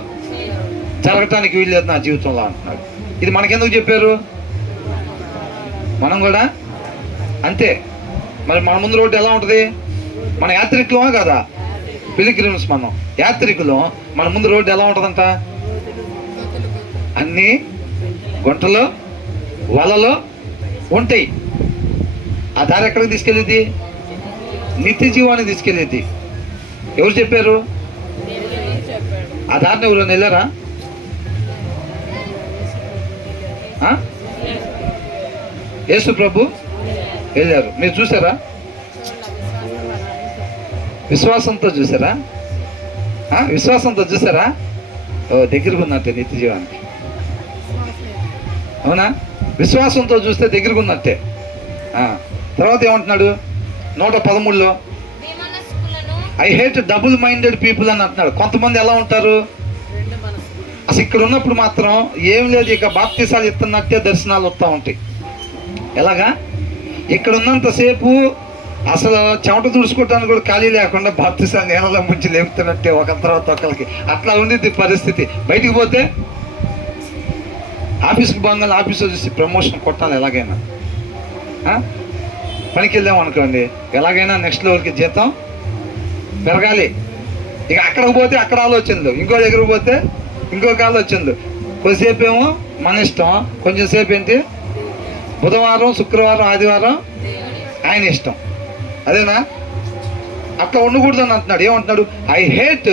జరగటానికి వీల్లేదు నా జీవితంలో అంటున్నాడు. ఇది మనకెందుకు చెప్పారు? మనం కూడా అంతే. మరి మన ముందు రోడ్డు ఎలా ఉంటుంది? మన యాత్రికులమా కదా, పిలిగ్రిమ్స్, మనం యాత్రికులు. మన ముందు రోడ్డు ఎలా ఉంటుందంట? అన్నీ గుంటలు వలలో ఉంటాయి. ఆ దారి ఎక్కడికి తీసుకెళ్ళేది? నిత్య జీవానికి తీసుకెళ్ళేది. ఎవరు చెప్పారు? ఆ దారిని ఎవరు వెళ్ళారా? యేసు ప్రభు వెళ్ళారు. మీరు చూసారా? విశ్వాసంతో చూసారా? విశ్వాసంతో చూసారా? దగ్గరకు ఉన్నట్టే నిత్య జీవానికి. అవునా? విశ్వాసంతో చూస్తే దగ్గరకు ఉన్నట్టే. తర్వాత ఏమంటున్నాడు 113లో? I hate double minded people అని అంటున్నాడు. కొంతమంది ఎలా ఉంటారు? అసలు ఇక్కడ ఉన్నప్పుడు మాత్రం ఏం లేదు, ఇక బాప్తీసాలు ఇస్తున్నట్టే దర్శనాలు వస్తూ ఉంటాయి. ఎలాగా? ఇక్కడ ఉన్నంతసేపు అసలు చెమట తుడుచుకోవడానికి కూడా ఖాళీ లేకుండా బాప్తీసాలు నేలలో ముంచి లేపుతున్నట్టే ఒక తర్వాత ఒకరికి. అట్లా ఉండేది పరిస్థితి. బయటికి పోతే ఆఫీస్కి బాగా ఆఫీస్లో చూసి ప్రమోషన్ కొట్టాలి ఎలాగైనా. పనికి వెళ్దాం అనుకోండి, ఎలాగైనా నెక్స్ట్ లెవెల్కి జీతం పెరగాలి. ఇక అక్కడికి పోతే అక్కడ ఆలోచనలు, ఇంకో దగ్గరకు పోతే ఇంకొక ఆలోచనలు. కొద్దిసేపు ఏమో మన ఇష్టం, కొంచెం సేపు ఏంటి బుధవారం, శుక్రవారం, ఆదివారం ఆయన ఇష్టం. అదేనా? అట్లా ఉండకూడదు అని అంటున్నాడు. ఏమంటున్నాడు? I hate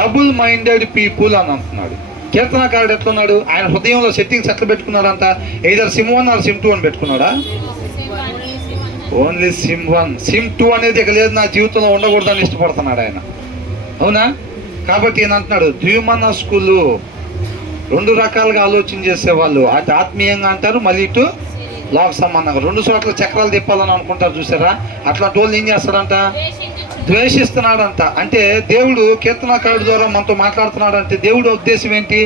double minded people అని అంటున్నాడు. కీర్తనకారుడు ఎట్లున్నాడు? ఆయన హృదయంలో సెట్టింగ్స్ ఎట్లా పెట్టుకున్నాడంట? ఎయిదర్ సిమ్ 1 ఆర్ సిమ్ 2 అని పెట్టుకున్నాడా? Only SIM 1. సిమ్ 2 అనేది ఇక లేదు, నా జీవితంలో ఉండకూడదని ఇష్టపడుతున్నాడు ఆయన. అవునా? కాబట్టి ఈయన అంటున్నాడు, ద్విమనస్కులు, రెండు రకాలుగా ఆలోచన చేసేవాళ్ళు. అటు ఆత్మీయంగా అంటారు, మళ్ళీ ఇటు లోక సంబంధంగా. రెండు చోట్ల చక్రాలు తిప్పాలని అనుకుంటారు చూసారా? అట్లాంటి వాళ్ళు ఏం చేస్తాడంట? ద్వేషిస్తున్నాడంట. అంటే దేవుడు కీర్తనకారుడి ద్వారా మనతో మాట్లాడుతున్నాడు అంటే దేవుడు ఉద్దేశం ఏంటి?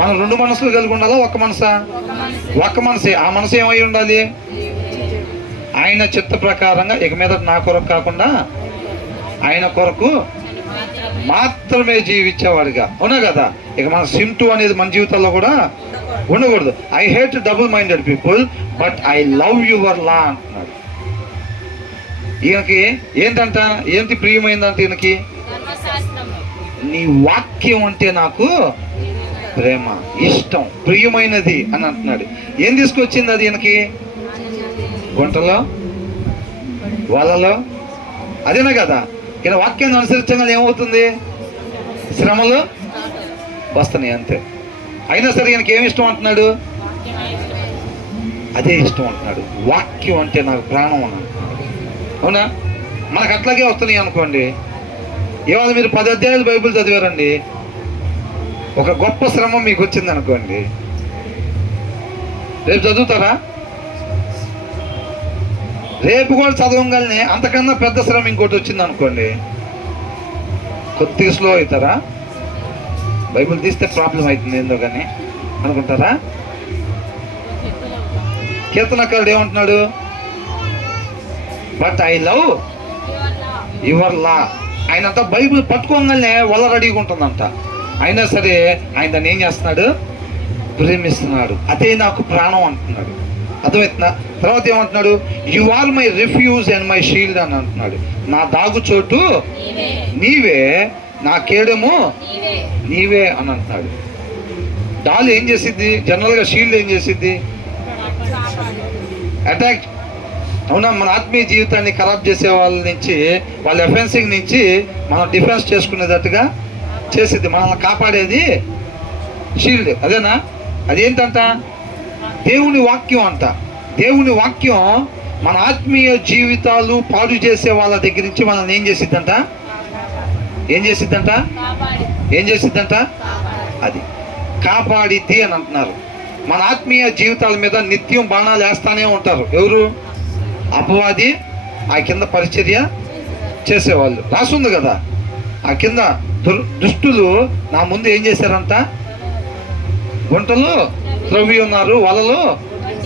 మనం రెండు మనసులు కలిగి ఉండాలా? ఒక్క మనసా? ఒక్క మనసే. ఆ మనసు ఏమై ఉండాలి? ఆయన చిత్త ప్రకారంగా, ఇక మీద నా కొరకు కాకుండా ఆయన కొరకు మాత్రమే జీవించేవాడిగా. అవునా కదా? ఇక మన సిమ్ 2 అనేది మన జీవితాల్లో కూడా ఉండకూడదు. I hate double minded people but I love your law అంటున్నాడు. ఈయనకి ఏంటంట? ఏంటి ప్రియమైందంటే ఈయనకి నీ వాక్యం అంటే నాకు ప్రేమ, ఇష్టం, ప్రియమైనది అని అంటున్నాడు. ఏం తీసుకొచ్చింది అది ఈయనకి? గుంటలో, వలలో. అదేనా కదా? ఈయన వాక్యాన్ని అనుసరించగానే ఏమవుతుంది? శ్రమలు వస్తున్నాయి అంతే. అయినా సరే ఈయనకి ఏమి ఇష్టం అంటున్నాడు? అదే ఇష్టం అంటున్నాడు. వాక్యం అంటే నాకు ప్రాణం అని అంటున్నాడు. అవునా? మనకు అట్లాగే వస్తున్నాయి అనుకోండి. ఇవాళ మీరు 10 అధ్యాయాలు బైబిల్ చదివారండి, ఒక గొప్ప శ్రమ మీకు వచ్చింది అనుకోండి, రేపు చదువుతారా? రేపు కూడా చదవగానే అంతకన్నా పెద్ద శ్రమ ఇంకోటి వచ్చింది అనుకోండి, కొద్దిగా స్లో అవుతారా? బైబిల్ తీస్తే ప్రాబ్లం అవుతుంది ఏందో కానీ అనుకుంటారా? కీర్తనకారుడు ఏమంటున్నాడు? But I love your law. ఆయనంతా బైబిల్ పట్టుకోగానే వల్ల రెడీగా ఉంటుందంట. అయినా సరే ఆయన దాన్ని ఏం చేస్తున్నాడు? ప్రేమిస్తున్నాడు. అదే నాకు ప్రాణం అంటున్నాడు. అర్థమవుతుందా? తర్వాత ఏమంటున్నాడు? You are my refuge and my shield అని అంటున్నాడు. నా దాగుచోటు నీవే, నా కేడము నీవే అని అంటున్నాడు. డాల్ ఏం చేసిద్ది? జనరల్గా షీల్డ్ ఏం చేసిద్ది? అటాక్. అవునా? మన ఆత్మీయ జీవితాన్ని ఖరాబ్ చేసే వాళ్ళ నుంచి, వాళ్ళ ఎఫెన్సింగ్ నుంచి మనం డిఫెన్స్ చేసుకునేటట్టుగా చేసిద్ది. మనల్ని కాపాడేది షీల్డ్. అదేనా? అదేంటంట? దేవుని వాక్యం అంట. దేవుని వాక్యం మన ఆత్మీయ జీవితాలు పాడు చేసే వాళ్ళ దగ్గర నుంచి మనల్ని ఏం చేసిద్దంట? అది కాపాడిద్ది అని అంటున్నారు. మన ఆత్మీయ జీవితాల మీద నిత్యం బాణాలు వేస్తానే ఉంటారు. ఎవరు? అపవాది, ఆ కింద పరిచర్య చేసేవాళ్ళు. రాసుంది కదా, ఆ కింద దుష్టులు నా ముందు ఏం చేశారంట? గుంటలు త్రవ్వి ఉన్నారు, వలలు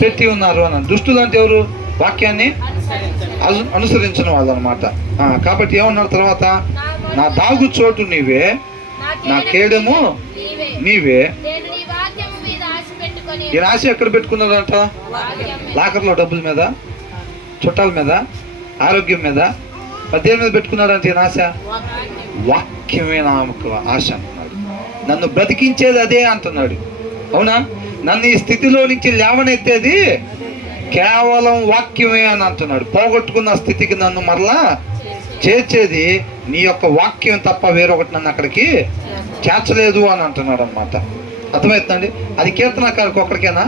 పెట్టి ఉన్నారు అని. దుష్టులు అంటే ఎవరు? వాక్యాన్ని అనుసరించిన వాళ్ళు అనమాట. కాబట్టి ఏమన్నారు తర్వాత? నా దాగు చోటు నీవే, నా కేడము నీవే. ఈ ఆశ ఎక్కడ పెట్టుకున్నారంట? లాకర్లో డబ్బుల మీద, చుట్టాల మీద, ఆరోగ్యం మీద, దేని మీద పెట్టుకున్నారంట ఈ ఆశ? వాక్యమే నాకు ఆశ అంటున్నాడు. నన్ను బ్రతికించేది అదే అంటున్నాడు. అవునా? నన్ను ఈ స్థితిలో నుంచి లేవనెత్తేది కేవలం వాక్యమే అని అంటున్నాడు. పోగొట్టుకున్న స్థితికి నన్ను మరలా చేర్చేది నీ యొక్క వాక్యం తప్ప వేరొకటి నన్ను అక్కడికి చేర్చలేదు అని అంటున్నాడు అనమాట. అర్థమవుతుందండి? అది కీర్తనకారుడికి ఒక్కడికేనా?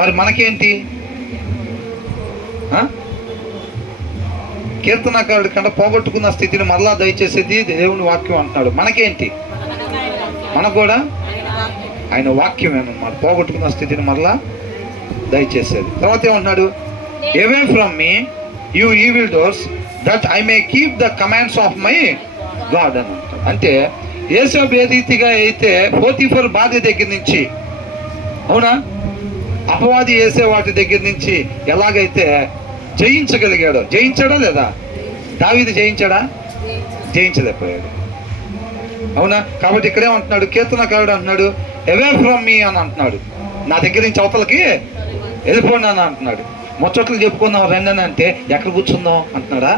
మరి మనకేంటి? కీర్తనకారుడి కంటే పోగొట్టుకున్న స్థితిని మరలా దయచేసేది దేవుని వాక్యం అంటున్నాడు. మనకేంటి? మనకు కూడా ఆయన వాక్యమేనమాట పోగొట్టుకున్న స్థితిని మరలా దయచేసేది. తర్వాత ఏమంటున్నాడు? Away from me you evil doors that I may keep the commands of my God అని అంటాడు. అంటే యేసోబు ఏ రీతిగా అయితే పోతీఫర్ భార్య దగ్గర నుంచి, అవునా, అపవాది వేసే వాటి దగ్గర నుంచి ఎలాగైతే జయించగలిగాడో, జయించాడా లేదా? దావీదు జయించాడా? జయించలేకపోయాడు. అవునా? కాబట్టి ఇక్కడేమంటున్నాడు? కీర్తనకారుడు అంటున్నాడు అవే ఫ్రమ్ మీ అని అంటున్నాడు. నా దగ్గర నుంచి అవతలకి వెళ్ళిపోండి అని అంటున్నాడు. ముచ్చట్లు చెప్పుకుందాం రండి అని అంటే ఎక్కడ కూర్చుందాం అంటున్నాడా?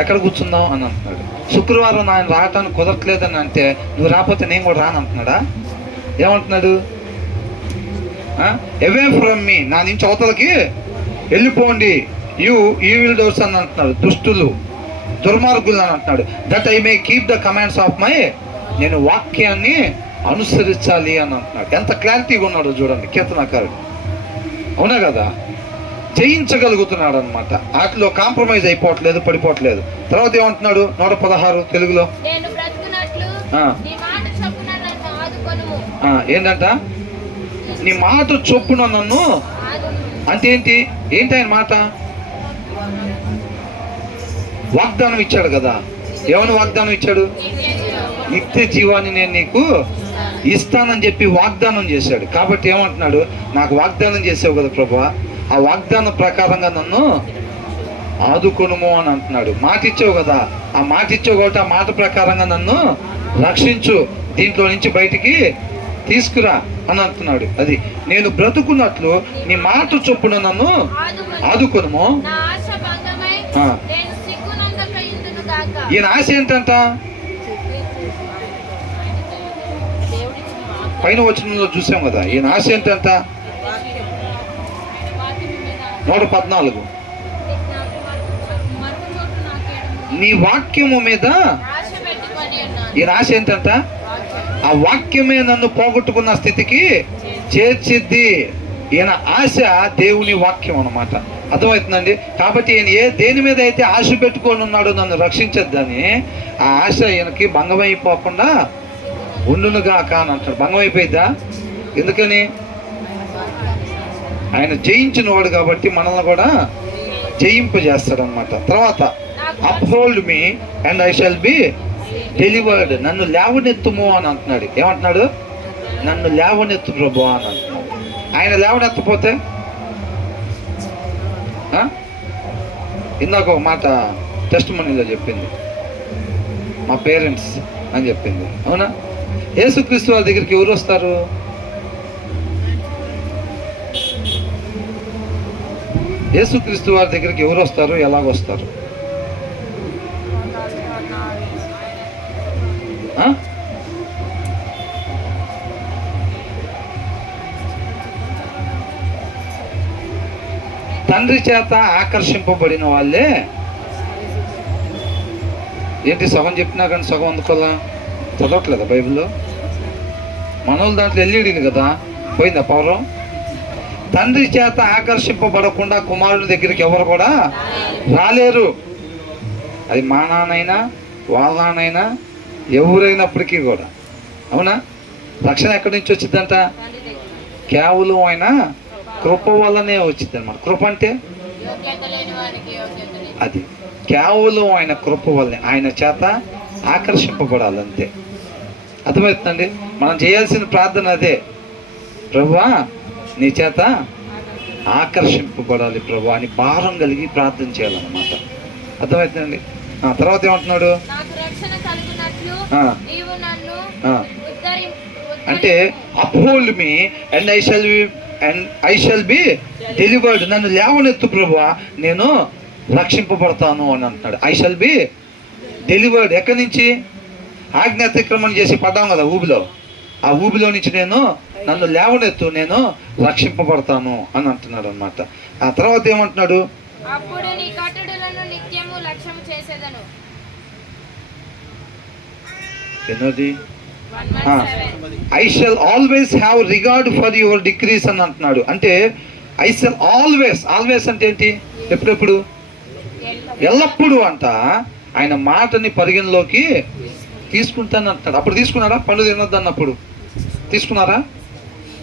ఎక్కడ కూర్చుందాం అని అంటున్నాడు. శుక్రవారం ఆయన రావటానికి కుదరట్లేదని అంటే నువ్వు రాకపోతే నేను కూడా రాను అంటున్నాడా? ఏమంటున్నాడు? అవే ఫ్రమ్ మీ, నా నుంచి అవతలకి వెళ్ళిపోండి. యూ ఈవిల్ డోర్స్ అని అంటున్నాడు. దుష్టులు, దుర్మార్గులు అని అంటున్నాడు. That I may keep the commands of my, నేను వాక్యాన్ని అనుసరించాలి అని అంటున్నాడు. ఎంత క్లారిటీగా ఉన్నాడో చూడండి కీర్తనకారుడు. అవునా కదా? జయించగలుగుతున్నాడు అనమాట. వాటిలో కాంప్రమైజ్ అయిపోవట్లేదు, పడిపోవట్లేదు. తర్వాత ఏమంటున్నాడు? 116 తెలుగులో ఏంటంట? నీ మాట చొప్పున నన్ను, అంటే ఏంటి? ఏంటి ఆయన మాట? వాగ్దానం ఇచ్చాడు కదా. ఏమని వాగ్దానం ఇచ్చాడు? నిత్య జీవాన్ని నేను నీకు ఇస్తానని చెప్పి వాగ్దానం చేశాడు. కాబట్టి ఏమంటున్నాడు? నాకు వాగ్దానం చేసావు కదా ప్రభువా, ఆ వాగ్దానం ప్రకారంగా నన్ను ఆదుకొనుము అని అంటున్నాడు. మాట ఇచ్చావు కదా, ఆ మాట ఇచ్చావు కాబట్టి ఆ మాట ప్రకారంగా నన్ను రక్షించు, దీంట్లో నుంచి బయటికి తీసుకురా అని అంటున్నాడు. అది నేను బ్రతుకున్నట్లు నీ మాట చొప్పున నన్ను ఆదుకొనుము. ఈయన ఆశ ఏంటంట? పైన వచనంలో చూసాం కదా. ఈయన ఆశ ఏంటంట? 114 నీ వాక్యము మీద. ఈయన ఆశ ఏంటంట? ఆ వాక్యమే నన్ను పోగొట్టుకున్న స్థితికి చేర్చిద్ది. ఈయన ఆశ దేవుని వాక్యం అన్నమాట. అర్థమవుతుందండి? కాబట్టి ఈయన దేని మీద అయితే ఆశ పెట్టుకొని ఉన్నాడో నన్ను రక్షించద్దని, ఆ ఆశ ఈయనకి భంగమైపోకుండా ఉండునుగా అని అంటాడు. భంగం అయిపోయిద్దా? ఎందుకని? ఆయన జయించిన వాడు కాబట్టి మనల్ని కూడా జయింపజేస్తాడు అనమాట. తర్వాత uphold me and I shall be delivered, నన్ను లేవనెత్తుము అని అంటున్నాడు. ఏమంటున్నాడు? నన్ను లేవనెత్తు ప్రభు అని అంటున్నాడు. ఆయన లేవనెత్తపోతే ఇందాక ఒక మాట టెస్ట్ మనీలో చెప్పింది, మా పేరెంట్స్ అని చెప్పింది. అవునా? యేసుక్రీస్తు వారి దగ్గరికి ఎవరు వస్తారు? యేసుక్రీస్తు వారి దగ్గరికి ఎవరు వస్తారు? ఎలాగొస్తారు? తండ్రి చేత ఆకర్షింపబడిన వాళ్ళే. ఏంటి సగం చెప్పినా కానీ సగం అందుకోవాలా? చదవట్లేదా బైబిల్లో? మనోళ్ళు దాంట్లో వెళ్ళింది కదా, పోయిందా పౌరం? తండ్రి చేత ఆకర్షింపబడకుండా కుమారుడి దగ్గరికి ఎవరు కూడా రాలేరు. అది మా నాన్నైనా వాళ్ళ నాన్నైనా ఎవరైనప్పటికీ కూడా. అవునా? రక్షణ ఎక్కడి నుంచి వచ్చిందంట? కేవలం ఆయన కృప వల్లనే వచ్చింది అనమాట. కృప అంటే అది కేవలం ఆయన కృప వల్లనే, ఆయన చేత ఆకర్షింపబడాలంతే. అర్థమవుతుందండి? మనం చేయాల్సిన ప్రార్థన అదే, ప్రభువా నీ చేత ఆకర్షింపబడాలి ప్రభువా అని భారం కలిగి ప్రార్థన చేయాలన్నమాట. అర్థమవుతుందండి? తర్వాత ఏమంటున్నాడు? అంటే uphold me and I shall be delivered. నన్ను లేవనెత్తు ప్రభువా, నేను రక్షింపబడతాను అని అంటున్నాడు. I shall be delivered. ఎక్కడి నుంచి? ఆజ్ఞ అతిక్రమణ చేసి పడ్డాం కదా ఊబిలో, ఆ ఊబిలో నుంచి నన్ను లేవనెత్తు, నేను రక్షింపబడతాను అని అంటున్నాడు అనమాట. ఆ తర్వాత ఏమంటున్నాడు? ఎన్నోది? I shall always have regard for your decrees అని అంటున్నాడు. అంటే ఐ షల్ ఆల్వేస్ అంటే ఏంటి? ఎప్పుడెప్పుడు? ఎల్లప్పుడూ అంట ఆయన మాటని పరిగణలోకి తీసుకుంటాను అంటున్నాడు. అప్పుడు తీసుకున్నారా? పండు తినొద్దు అన్నప్పుడు తీసుకున్నారా?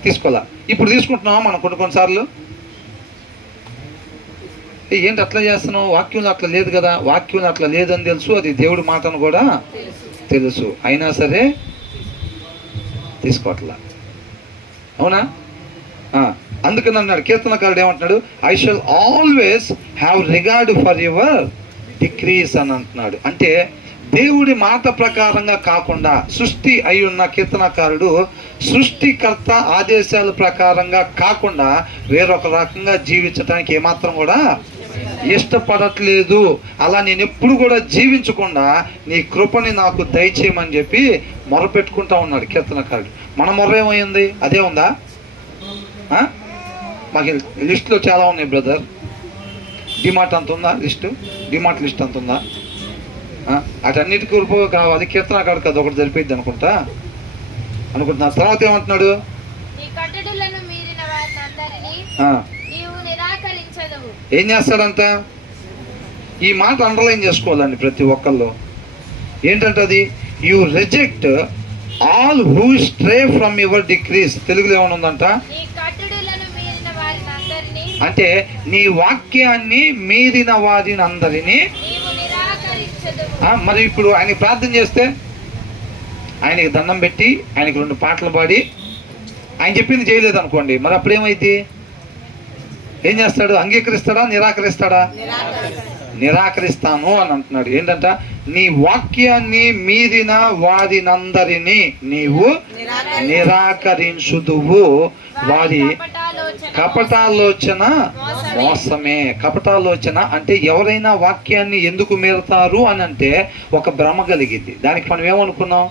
తీసుకోవాలా? ఇప్పుడు తీసుకుంటున్నావా మనం కొన్నిసార్లు? ఏంటి అట్లా చేస్తున్నావు? వాక్యంలో అట్లా లేదు కదా. వాక్యంలో అట్లా లేదని తెలుసు, అది దేవుడి మాటను కూడా తెలుసు, అయినా సరే తీసుకోవట్లా. అవునా? అందుకని అన్నాడు కీర్తనకారుడు, ఏమంటున్నాడు? I shall always have regard for your decrees అని అంటున్నాడు. అంటే దేవుడి మాట ప్రకారంగా కాకుండా సృష్టి అయి ఉన్న కీర్తనకారుడు సృష్టికర్త ఆదేశాల ప్రకారంగా కాకుండా వేరొక రకంగా జీవించడానికి ఏమాత్రం కూడా ఇష్టపడట్లేదు. అలా నేను ఎప్పుడు కూడా జీవించకుండా నీ కృపని నాకు దయచేయమని చెప్పి మొరపెట్టుకుంటా ఉన్నాడు కీర్తనకారుడు. మన మొర్ర ఏమైంది? అదే ఉందా? మాకు లిస్టులో చాలా ఉన్నాయి బ్రదర్. డిమార్ట్ అంత ఉందా లిస్టు? డిమార్ట్ లిస్ట్ అంత ఉందా? అటన్నిటికీ కృప కావాలి. కీర్తనకారుడు కదా ఒకటి జరిపోయింది అనుకుంటున్నా. తర్వాత ఏమంటున్నాడు? ఏం చేస్తాడంట? ఈ మాట అండర్లైన్ చేసుకోవాలండి ప్రతి ఒక్కళ్ళు. ఏంటంటే అది you reject all who stray from your decrease. తెలుగులో ఏమనుందంట? అంటే నీ వాక్యాన్ని మీరిన వారిని అందరినీ. మరి ఇప్పుడు ఆయన ప్రార్థన చేస్తే, ఆయనకి దండం పెట్టి, ఆయనకి 2 పాటలు పాడి, ఆయన చెప్పింది చేయలేదు అనుకోండి, మరి అప్పుడేమైంది? ఏం చేస్తాడు? అంగీకరిస్తాడా? నిరాకరిస్తాడా? నిరాకరిస్తాను అని అంటున్నాడు. ఏంటంట? నీ వాక్యాన్ని మీరిన వారినందరినీ నీవు నిరాకరించుదువు, వారి కపటాలోచన మోసమే. కపటాలోచన అంటే ఎవరైనా వాక్యాన్ని ఎందుకు మీరుతారు అని అంటే ఒక భ్రమ కలిగింది. దానికి మనం ఏమనుకున్నాం?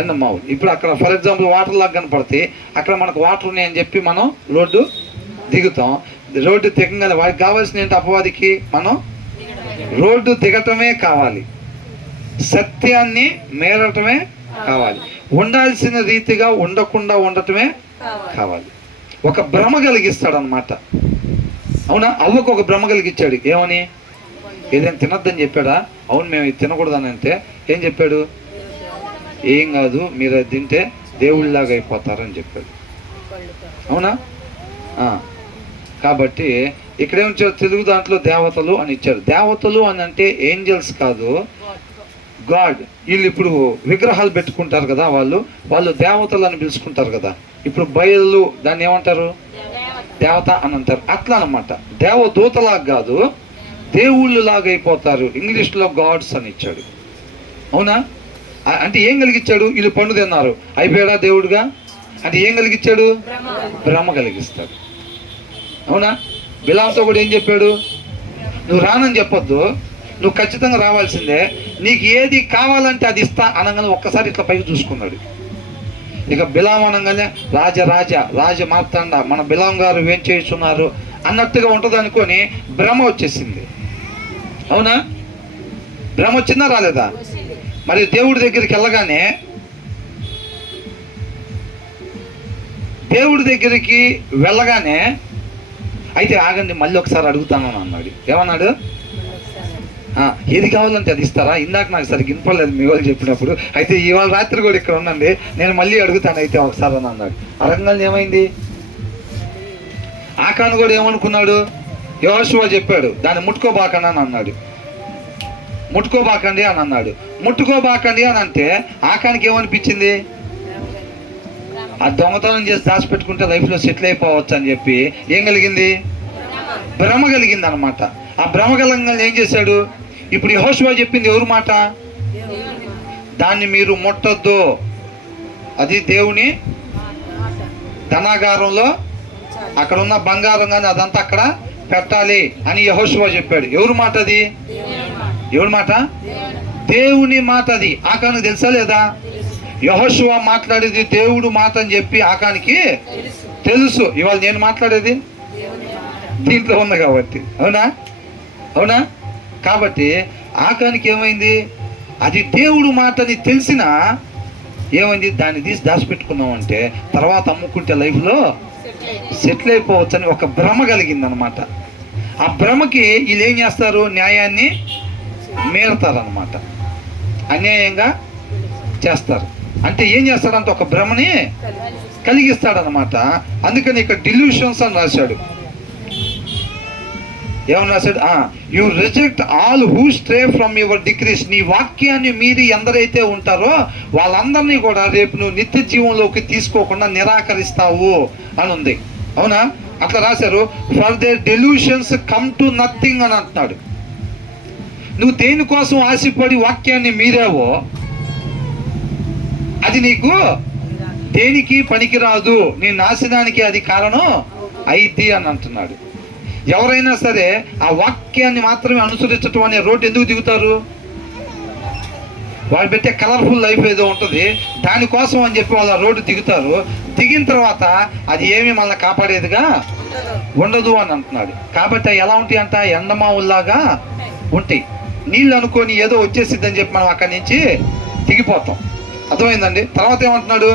ఎండమావులు. ఇప్పుడు అక్కడ ఫర్ ఎగ్జాంపుల్ వాటర్ లాగా కనపడితే అక్కడ మనకు వాటర్ ఉన్నాయని చెప్పి మనం రోడ్డు దిగుతాం. రోడ్డు దిగగానే వాడికి కావాల్సిన ఏంటి? అపవాదికి మనం రోడ్డు దిగటమే కావాలి, సత్యాన్ని మేరటమే కావాలి, ఉండాల్సిన రీతిగా ఉండకుండా ఉండటమే కావాలి. ఒక భ్రమ కలిగిస్తాడు అనమాట. అవునా? అవ్వకు ఒక భ్రమ కలిగించాడు. ఏమని? ఏదైనా తినొద్దని చెప్పాడా? అవును, మేము ఇది తినకూడదని అంటే ఏం చెప్పాడు? ఏం కాదు, మీరు అది తింటే దేవుళ్ళలాగా అయిపోతారని చెప్పాడు. అవునా? కాబట్టి ఇక్కడేమిచ్చారు? తెలుగు దాంట్లో దేవతలు అని ఇచ్చారు. దేవతలు అని అంటే ఏంజల్స్ కాదు, గాడ్. వీళ్ళు ఇప్పుడు విగ్రహాలు పెట్టుకుంటారు కదా, వాళ్ళు దేవతలు అని పిలుచుకుంటారు కదా. ఇప్పుడు బయలు దాన్ని ఏమంటారు? దేవత అని అంటారు. అట్లా అనమాట. దేవదూతలాగా కాదు, దేవుళ్ళు లాగా అయిపోతారు. ఇంగ్లీష్లో గాడ్స్ అని ఇచ్చాడు. అవునా? అంటే ఏం కలిగించాడు? వీళ్ళు పండు తిన్నారు, అయిపోయాడా దేవుడుగా? అంటే ఏం కలిగించాడు? భ్రమ కలిగిస్తాడు. అవునా? బిలాంతో కూడా ఏం చెప్పాడు? నువ్వు రానని చెప్పొద్దు, నువ్వు ఖచ్చితంగా రావాల్సిందే, నీకు ఏది కావాలంటే అది ఇస్తా అనగానే ఒక్కసారి ఇట్లా పైకి చూసుకున్నాడు. ఇక బిలాం అనగానే రాజ మార్తాండ, మన బిలాం గారు ఏం చేస్తున్నారు అన్నట్టుగా ఉంటుంది అనుకొని భ్రమ వచ్చేసింది. అవునా? భ్రమ వచ్చిందా? రాలేదా? మరి దేవుడి దగ్గరికి వెళ్ళగానే దేవుడి దగ్గరికి వెళ్ళగానే అయితే ఆగండి మళ్ళీ ఒకసారి అడుగుతానని అన్నాడు. ఏమన్నాడు? ఏది కావాలంటే అది ఇస్తారా? ఇందాక నాకు సరిగ్గా వినపడలేదు మీ వాళ్ళు చెప్పినప్పుడు. అయితే ఇవాళ రాత్రి కూడా ఇక్కడ ఉండండి, నేను మళ్ళీ అడుగుతాను అయితే ఒకసారి అని అన్నాడు. అడగంగానే ఏమైంది? ఆకాను కూడా ఏమనుకున్నాడు? యెహోషువ చెప్పాడు దాన్ని ముట్టుకోబాకండి అని అన్నాడు. ముట్టుకోబాకండి అని అన్నాడు. ముట్టుకోబాకండి అని అంటే ఆకానికి ఏమనిపించింది? ఆ దొంగతనం చేసి దాచిపెట్టుకుంటే లైఫ్లో సెటిల్ అయిపోవచ్చు అని చెప్పి ఏం కలిగింది? భ్రమ కలిగింది అనమాట. ఆ భ్రమ కలంగా ఏం చేశాడు? ఇప్పుడు యెహోషువ చెప్పింది ఎవరి మాట? దాన్ని మీరు ముట్టొద్దు, అది దేవుని ధనాగారంలో అక్కడ ఉన్న బంగారం కానీ అదంతా అక్కడ పెట్టాలి అని యెహోషువ చెప్పాడు. ఎవరి మాట అది? ఎవరి మాట? దేవుని మాట. అది ఆకానికి తెలుసా లేదా? యెహోషువ మాట్లాడేది దేవుడు మాట అని చెప్పి ఆకానికి తెలుసు. ఇవాళ నేను మాట్లాడేది దీంట్లో ఉంది కాబట్టి. అవునా? అవునా? కాబట్టి ఆకానికి ఏమైంది? అది దేవుడు మాట అని తెలిసినా ఏమైంది? దాన్ని తీసి దాచిపెట్టుకున్నాం అంటే తర్వాత అమ్ముకుంటే లైఫ్లో సెటిల్ అయిపోవచ్చు అని ఒక భ్రమ కలిగింది అనమాట. ఆ భ్రమకి వీళ్ళు ఏం చేస్తారు? న్యాయాన్ని మీరతారనమాట, అన్యాయంగా చేస్తారు. అంటే ఏం చేస్తాడంటే ఒక భ్రమని కలిగిస్తాడనమాట. అందుకని ఇక్కడ డిల్యూషన్స్ అని రాశాడు. ఏమని రాశాడు? You reject all who stray from your decrease. నీ వాక్యాన్ని మీరి ఎందరైతే ఉంటారో వాళ్ళందరినీ కూడా రేపు నువ్వు నిత్య జీవంలోకి తీసుకోకుండా నిరాకరిస్తావు అని ఉంది. అవునా? అట్లా రాశారు. For their delusions come to nothing అని అంటున్నాడు. నువ్వు దేనికోసం ఆశపడి వాక్యాన్ని మీరావో అది నీకు దేనికి పనికిరాదు, నీ నాశనానికి అది కారణం అయిద్ది అని అంటున్నాడు. ఎవరైనా సరే ఆ వాక్యాన్ని మాత్రమే అనుసరించటం అనే రోడ్డు ఎందుకు దిగుతారు? వాళ్ళు పెట్టే కలర్ఫుల్ లైఫ్ ఏదో ఉంటుంది, దానికోసం అని చెప్పి వాళ్ళు ఆ రోడ్డు దిగుతారు. దిగిన తర్వాత అది ఏమి మళ్ళీ కాపాడేదిగా ఉండదు అని అంటున్నాడు. కాబట్టి ఎలా ఉంటాయి అంట? ఎండమావుల్లాగా ఉంటాయి. నీళ్ళు అనుకొని ఏదో వచ్చేసిద్దని చెప్పి మనం అక్కడి నుంచి దిగిపోతాం. అర్థమైందండి? తర్వాత ఏమంటున్నాడు?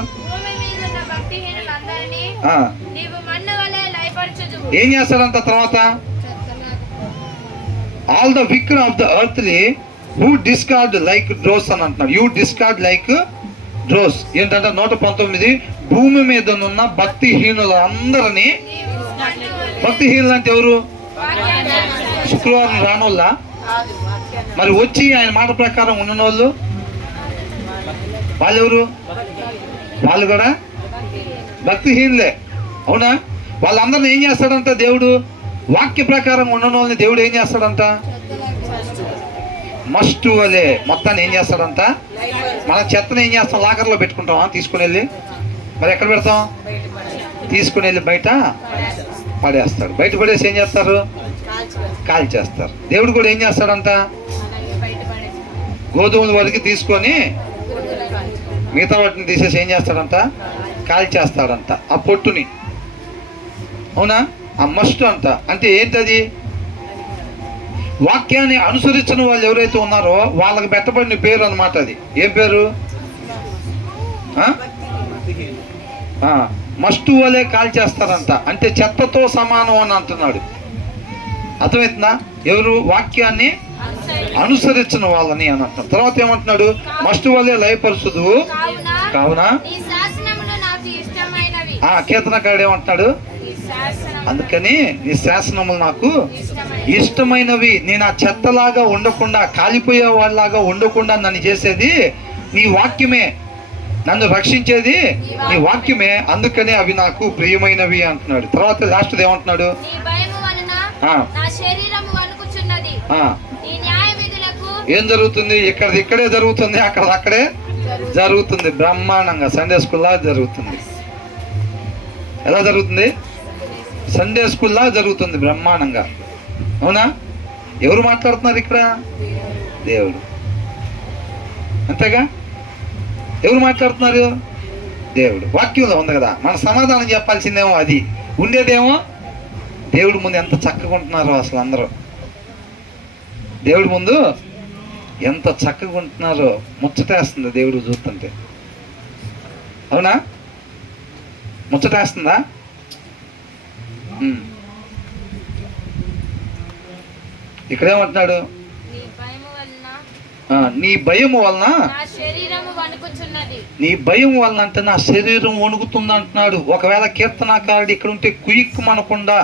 ఏం చేస్తాడంట తర్వాత? All the wicked of the earth who discard like dross అని అంటున్నాడు. You discard like dross. ఏంటంటే 119 భూమి మీద ఉన్న భక్తిహీనులందరినీ. భక్తిహీనులు అంటే ఎవరు? శుక్రవారం రానోళ్ళ? మరి వచ్చి ఆయన మాట ప్రకారం ఉన్నోళ్ళు వాళ్ళెవరు? వాళ్ళు కూడా భక్తిహీనులే. అవునా? వాళ్ళందరిని ఏం చేస్తాడంట దేవుడు? వాక్య ప్రకారం ఉన్న వాళ్ళని దేవుడు ఏం చేస్తాడంట? మస్ట్ వలే మొత్తాన్ని ఏం చేస్తాడంట? మన చెత్తను ఏం చేస్తాం? లాకర్లో పెట్టుకుంటామా? తీసుకుని వెళ్ళి మరి ఎక్కడ పెడతాం? తీసుకుని వెళ్ళి బయట పడేస్తాడు. బయట పడేసి ఏం చేస్తారు? కాల్ చేస్తారు. దేవుడు కూడా ఏం చేస్తాడంట? గోధుమల వరకు తీసుకొని మిగతా వాటిని తీసేసి ఏం చేస్తాడంట? కాల్ చేస్తాడంట ఆ పొట్టుని. అవునా? ఆ మస్ట్ అంట. అంటే ఏంటది? వాక్యాన్ని అనుసరించిన వాళ్ళు ఎవరైతే ఉన్నారో వాళ్ళకి పెట్టబడిన పేరు అనమాట. అది ఏం పేరు? మస్ట్ వలే కాల్ చేస్తారంట. అంటే చెత్తతో సమానం అని అంటున్నాడు. అర్థమవుతుందా? ఎవరు? వాక్యాన్ని అనుసరించిన వాళ్ళని అని అంటున్నాడు. తర్వాత ఏమంటున్నాడు? మస్ట్ వలే లయపరుచుదు కావున. కీర్తనకారుడు ఏమంటున్నాడు? అందుకని నీ శాసనములు నాకు ఇష్టమైనవి. నేను ఆ చెత్తలాగా ఉండకుండా, కాలిపోయే వాళ్ళలాగా ఉండకుండా నన్ను చేసేది నీ వాక్యమే, నన్ను రక్షించేది నీ వాక్యమే. అందుకనే అవి నాకు ప్రియమైనవి అంటున్నాడు. తర్వాత లాస్ట్ ఏమంటున్నాడు? ఏం జరుగుతుంది? ఇక్కడే జరుగుతుంది, అక్కడే జరుగుతుంది. బ్రహ్మాండంగా సండే స్కూల్లా జరుగుతుంది. ఎలా జరుగుతుంది? సండే స్కూల్లా జరుగుతుంది బ్రహ్మాండంగా. అవునా? ఎవరు మాట్లాడుతున్నారు ఇక్కడ? దేవుడు. అంతేగా? ఎవరు మాట్లాడుతున్నారు? దేవుడు. వాక్యంలో ఉంది కదా. మన సమాధానం చెప్పాల్సిందేమో అది, ఉండేదేమో దేవుడి ముందు ఎంత చక్కగా ఉంటున్నారో అసలు అందరూ. దేవుడి ముందు ఎంత చక్కగా ఉంటున్నారో ముచ్చటేస్తుంది దేవుడు చూస్తుంటే. అవునా? ముచ్చటేస్తుందా? ఇక్కడేమంటున్నాడు? నీ భయము వలన, నీ భయం వలన అంటే నా శరీరం వణుకుతుంది అంటున్నాడు. ఒకవేళ కీర్తనాకారుడు ఇక్కడ ఉంటే కుయిక్కుమనకుండా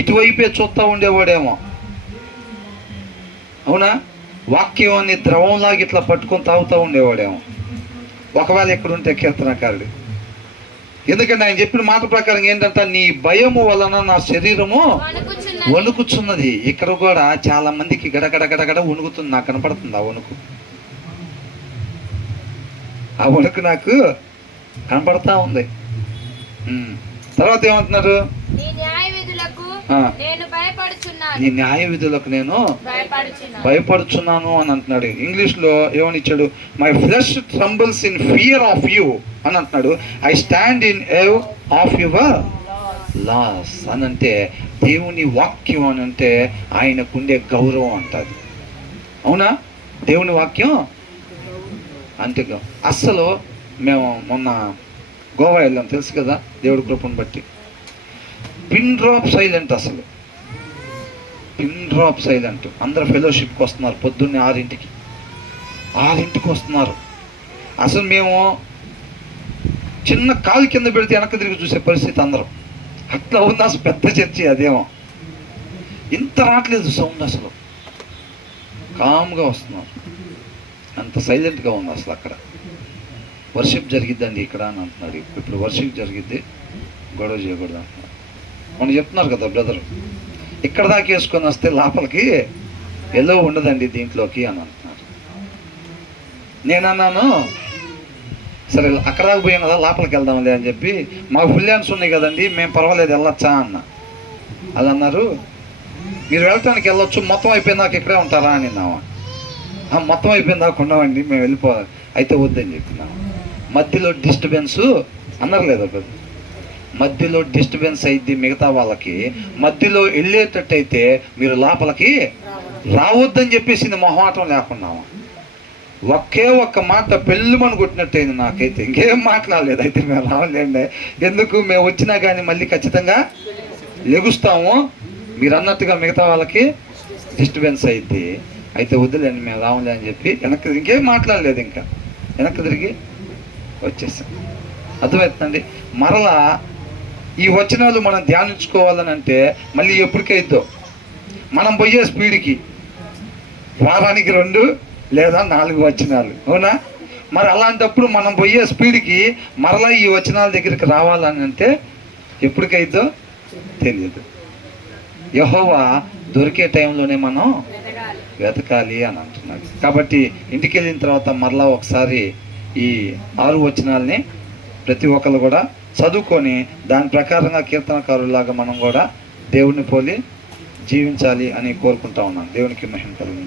ఇటువైపే చూస్తూ ఉండేవాడేమో, అవునా? వాక్యాన్ని ద్రవంలాగా ఇట్లా పట్టుకొని తాగుతూ ఉండేవాడేమో ఒకవేళ ఇక్కడ ఉంటే కీర్తనాకారుడు. ఎందుకంటే ఆయన చెప్పిన మాట ప్రకారం ఏంటంటే, నీ భయము వలన నా శరీరము వణుకుచున్నది. ఇక్కడ కూడా చాలా మందికి గడగడ గడగడ వణుకుతుంది. నాకు కనపడుతుంది ఆ వణుకు. ఆ వణుకు నాకు కనపడతా ఉంది. తర్వాత ఏమంటున్నారు? నీ న్యాయ విధులకు నేను భయపడుచున్నాను అని అంటున్నాడు. ఇంగ్లీష్లో ఏమని ఇచ్చాడు? My flesh trembles in fear of you అని అంటున్నాడు. I stand in awe of your laws అని అంటే, దేవుని వాక్యం అని అంటే ఆయనకుండే గౌరవం అంటది. అవునా? దేవుని వాక్యం అంతే. అస్సలు మేము మొన్న గోవా వెళ్ళాం, తెలుసు కదా, దేవుడి కృపను బట్టి. పిన్ డ్రాప్ సైలెంట్, అసలు పిన్ డ్రాప్ సైలెంట్. అందరు ఫెలోషిప్కి వస్తున్నారు పొద్దున్నే 6ంటికి వస్తున్నారు. అసలు మేము చిన్న కాలు కింద పెడితే వెనక్కి తిరిగి చూసే పరిస్థితి అందరం. అట్లా ఉంది అసలు పెద్ద చర్చి. అదేమో ఇంత రావట్లేదు సౌండ్, అసలు కామ్గా వస్తున్నారు. అంత సైలెంట్గా ఉంది అసలు. అక్కడ వర్షిప్ జరిగిద్దండి ఇక్కడ అని అంటున్నాడు. ఇప్పుడు వర్షిప్ జరిగిద్ది, గొడవ చేయకూడదు అంటున్నాడు. మనం చెప్తున్నారు కదా బ్రదర్, ఇక్కడ దాకా వేసుకొని వస్తే లోపలికి ఎల్లో ఉండదండి దీంట్లోకి అని అంటున్నారు. నేనన్నాను, సరే అక్కడ దాకా పోయాం కదా, లోపలికి వెళ్దాంలే అని చెప్పి, మాకు ఫుల్ హ్యాండ్స్ ఉన్నాయి కదండి, మేము పర్వాలేదు వెళ్ళొచ్చా అన్న. అది అన్నారు, మీరు వెళ్ళటానికి వెళ్ళొచ్చు, మొత్తం అయిపోయిన దాకా ఇక్కడే ఉంటారా అని నావా. మొత్తం అయిపోయిన దాకా ఉండవండి, మేము వెళ్ళిపోవాలి. అయితే వద్దని చెప్పినాము. మధ్యలో డిస్టర్బెన్స్ అన్నారు లేదా, మధ్యలో డిస్టర్బెన్స్ అయింది మిగతా వాళ్ళకి. మధ్యలో వెళ్ళేటట్టయితే మీరు లోపలికి రావద్దని చెప్పేసింది, మొహమాటం లేకుండా. ఒకే ఒక్క మాట పెళ్ళుమని కొట్టినట్టయింది నాకైతే. ఇంకేం మాట్లాడలేదు. అయితే మేము రావలేండి, ఎందుకు మేము వచ్చినా కానీ మళ్ళీ ఖచ్చితంగా లెగుస్తాము, మీరు అన్నట్టుగా మిగతా వాళ్ళకి డిస్టర్బెన్స్ అయింది. అయితే వద్దులేండి మేము రావలే అని చెప్పి వెనక్కి, ఇంకేం మాట్లాడలేదు, ఇంకా వెనక్కి తిరిగి వచ్చేసాం. అర్థమవుతుందండి? మరలా ఈ వచనాలు మనం ధ్యానించుకోవాలని అంటే మళ్ళీ ఎప్పటికైద్దో, మనం పోయే స్పీడ్కి వారానికి 2 లేదా 4 వచనాలు, అవునా? మరి అలాంటప్పుడు మనం పోయే స్పీడ్కి మరలా ఈ వచనాల దగ్గరికి రావాలని అంటే ఎప్పటికైద్దో తెలియదు. యెహోవా దొరికే టైంలోనే మనం వెతకాలి అని అంటున్నాడు. కాబట్టి ఇంటికి వెళ్ళిన తర్వాత మరలా ఒకసారి ఈ 6 వచనాలని ప్రతి ఒక్కరు కూడా చదువుకొని దాని ప్రకారంగా కీర్తనకారులాగా మనం కూడా దేవుడిని పోలి జీవించాలి అని కోరుకుంటా ఉన్నాను. దేవునికి మహిమ కలుగును.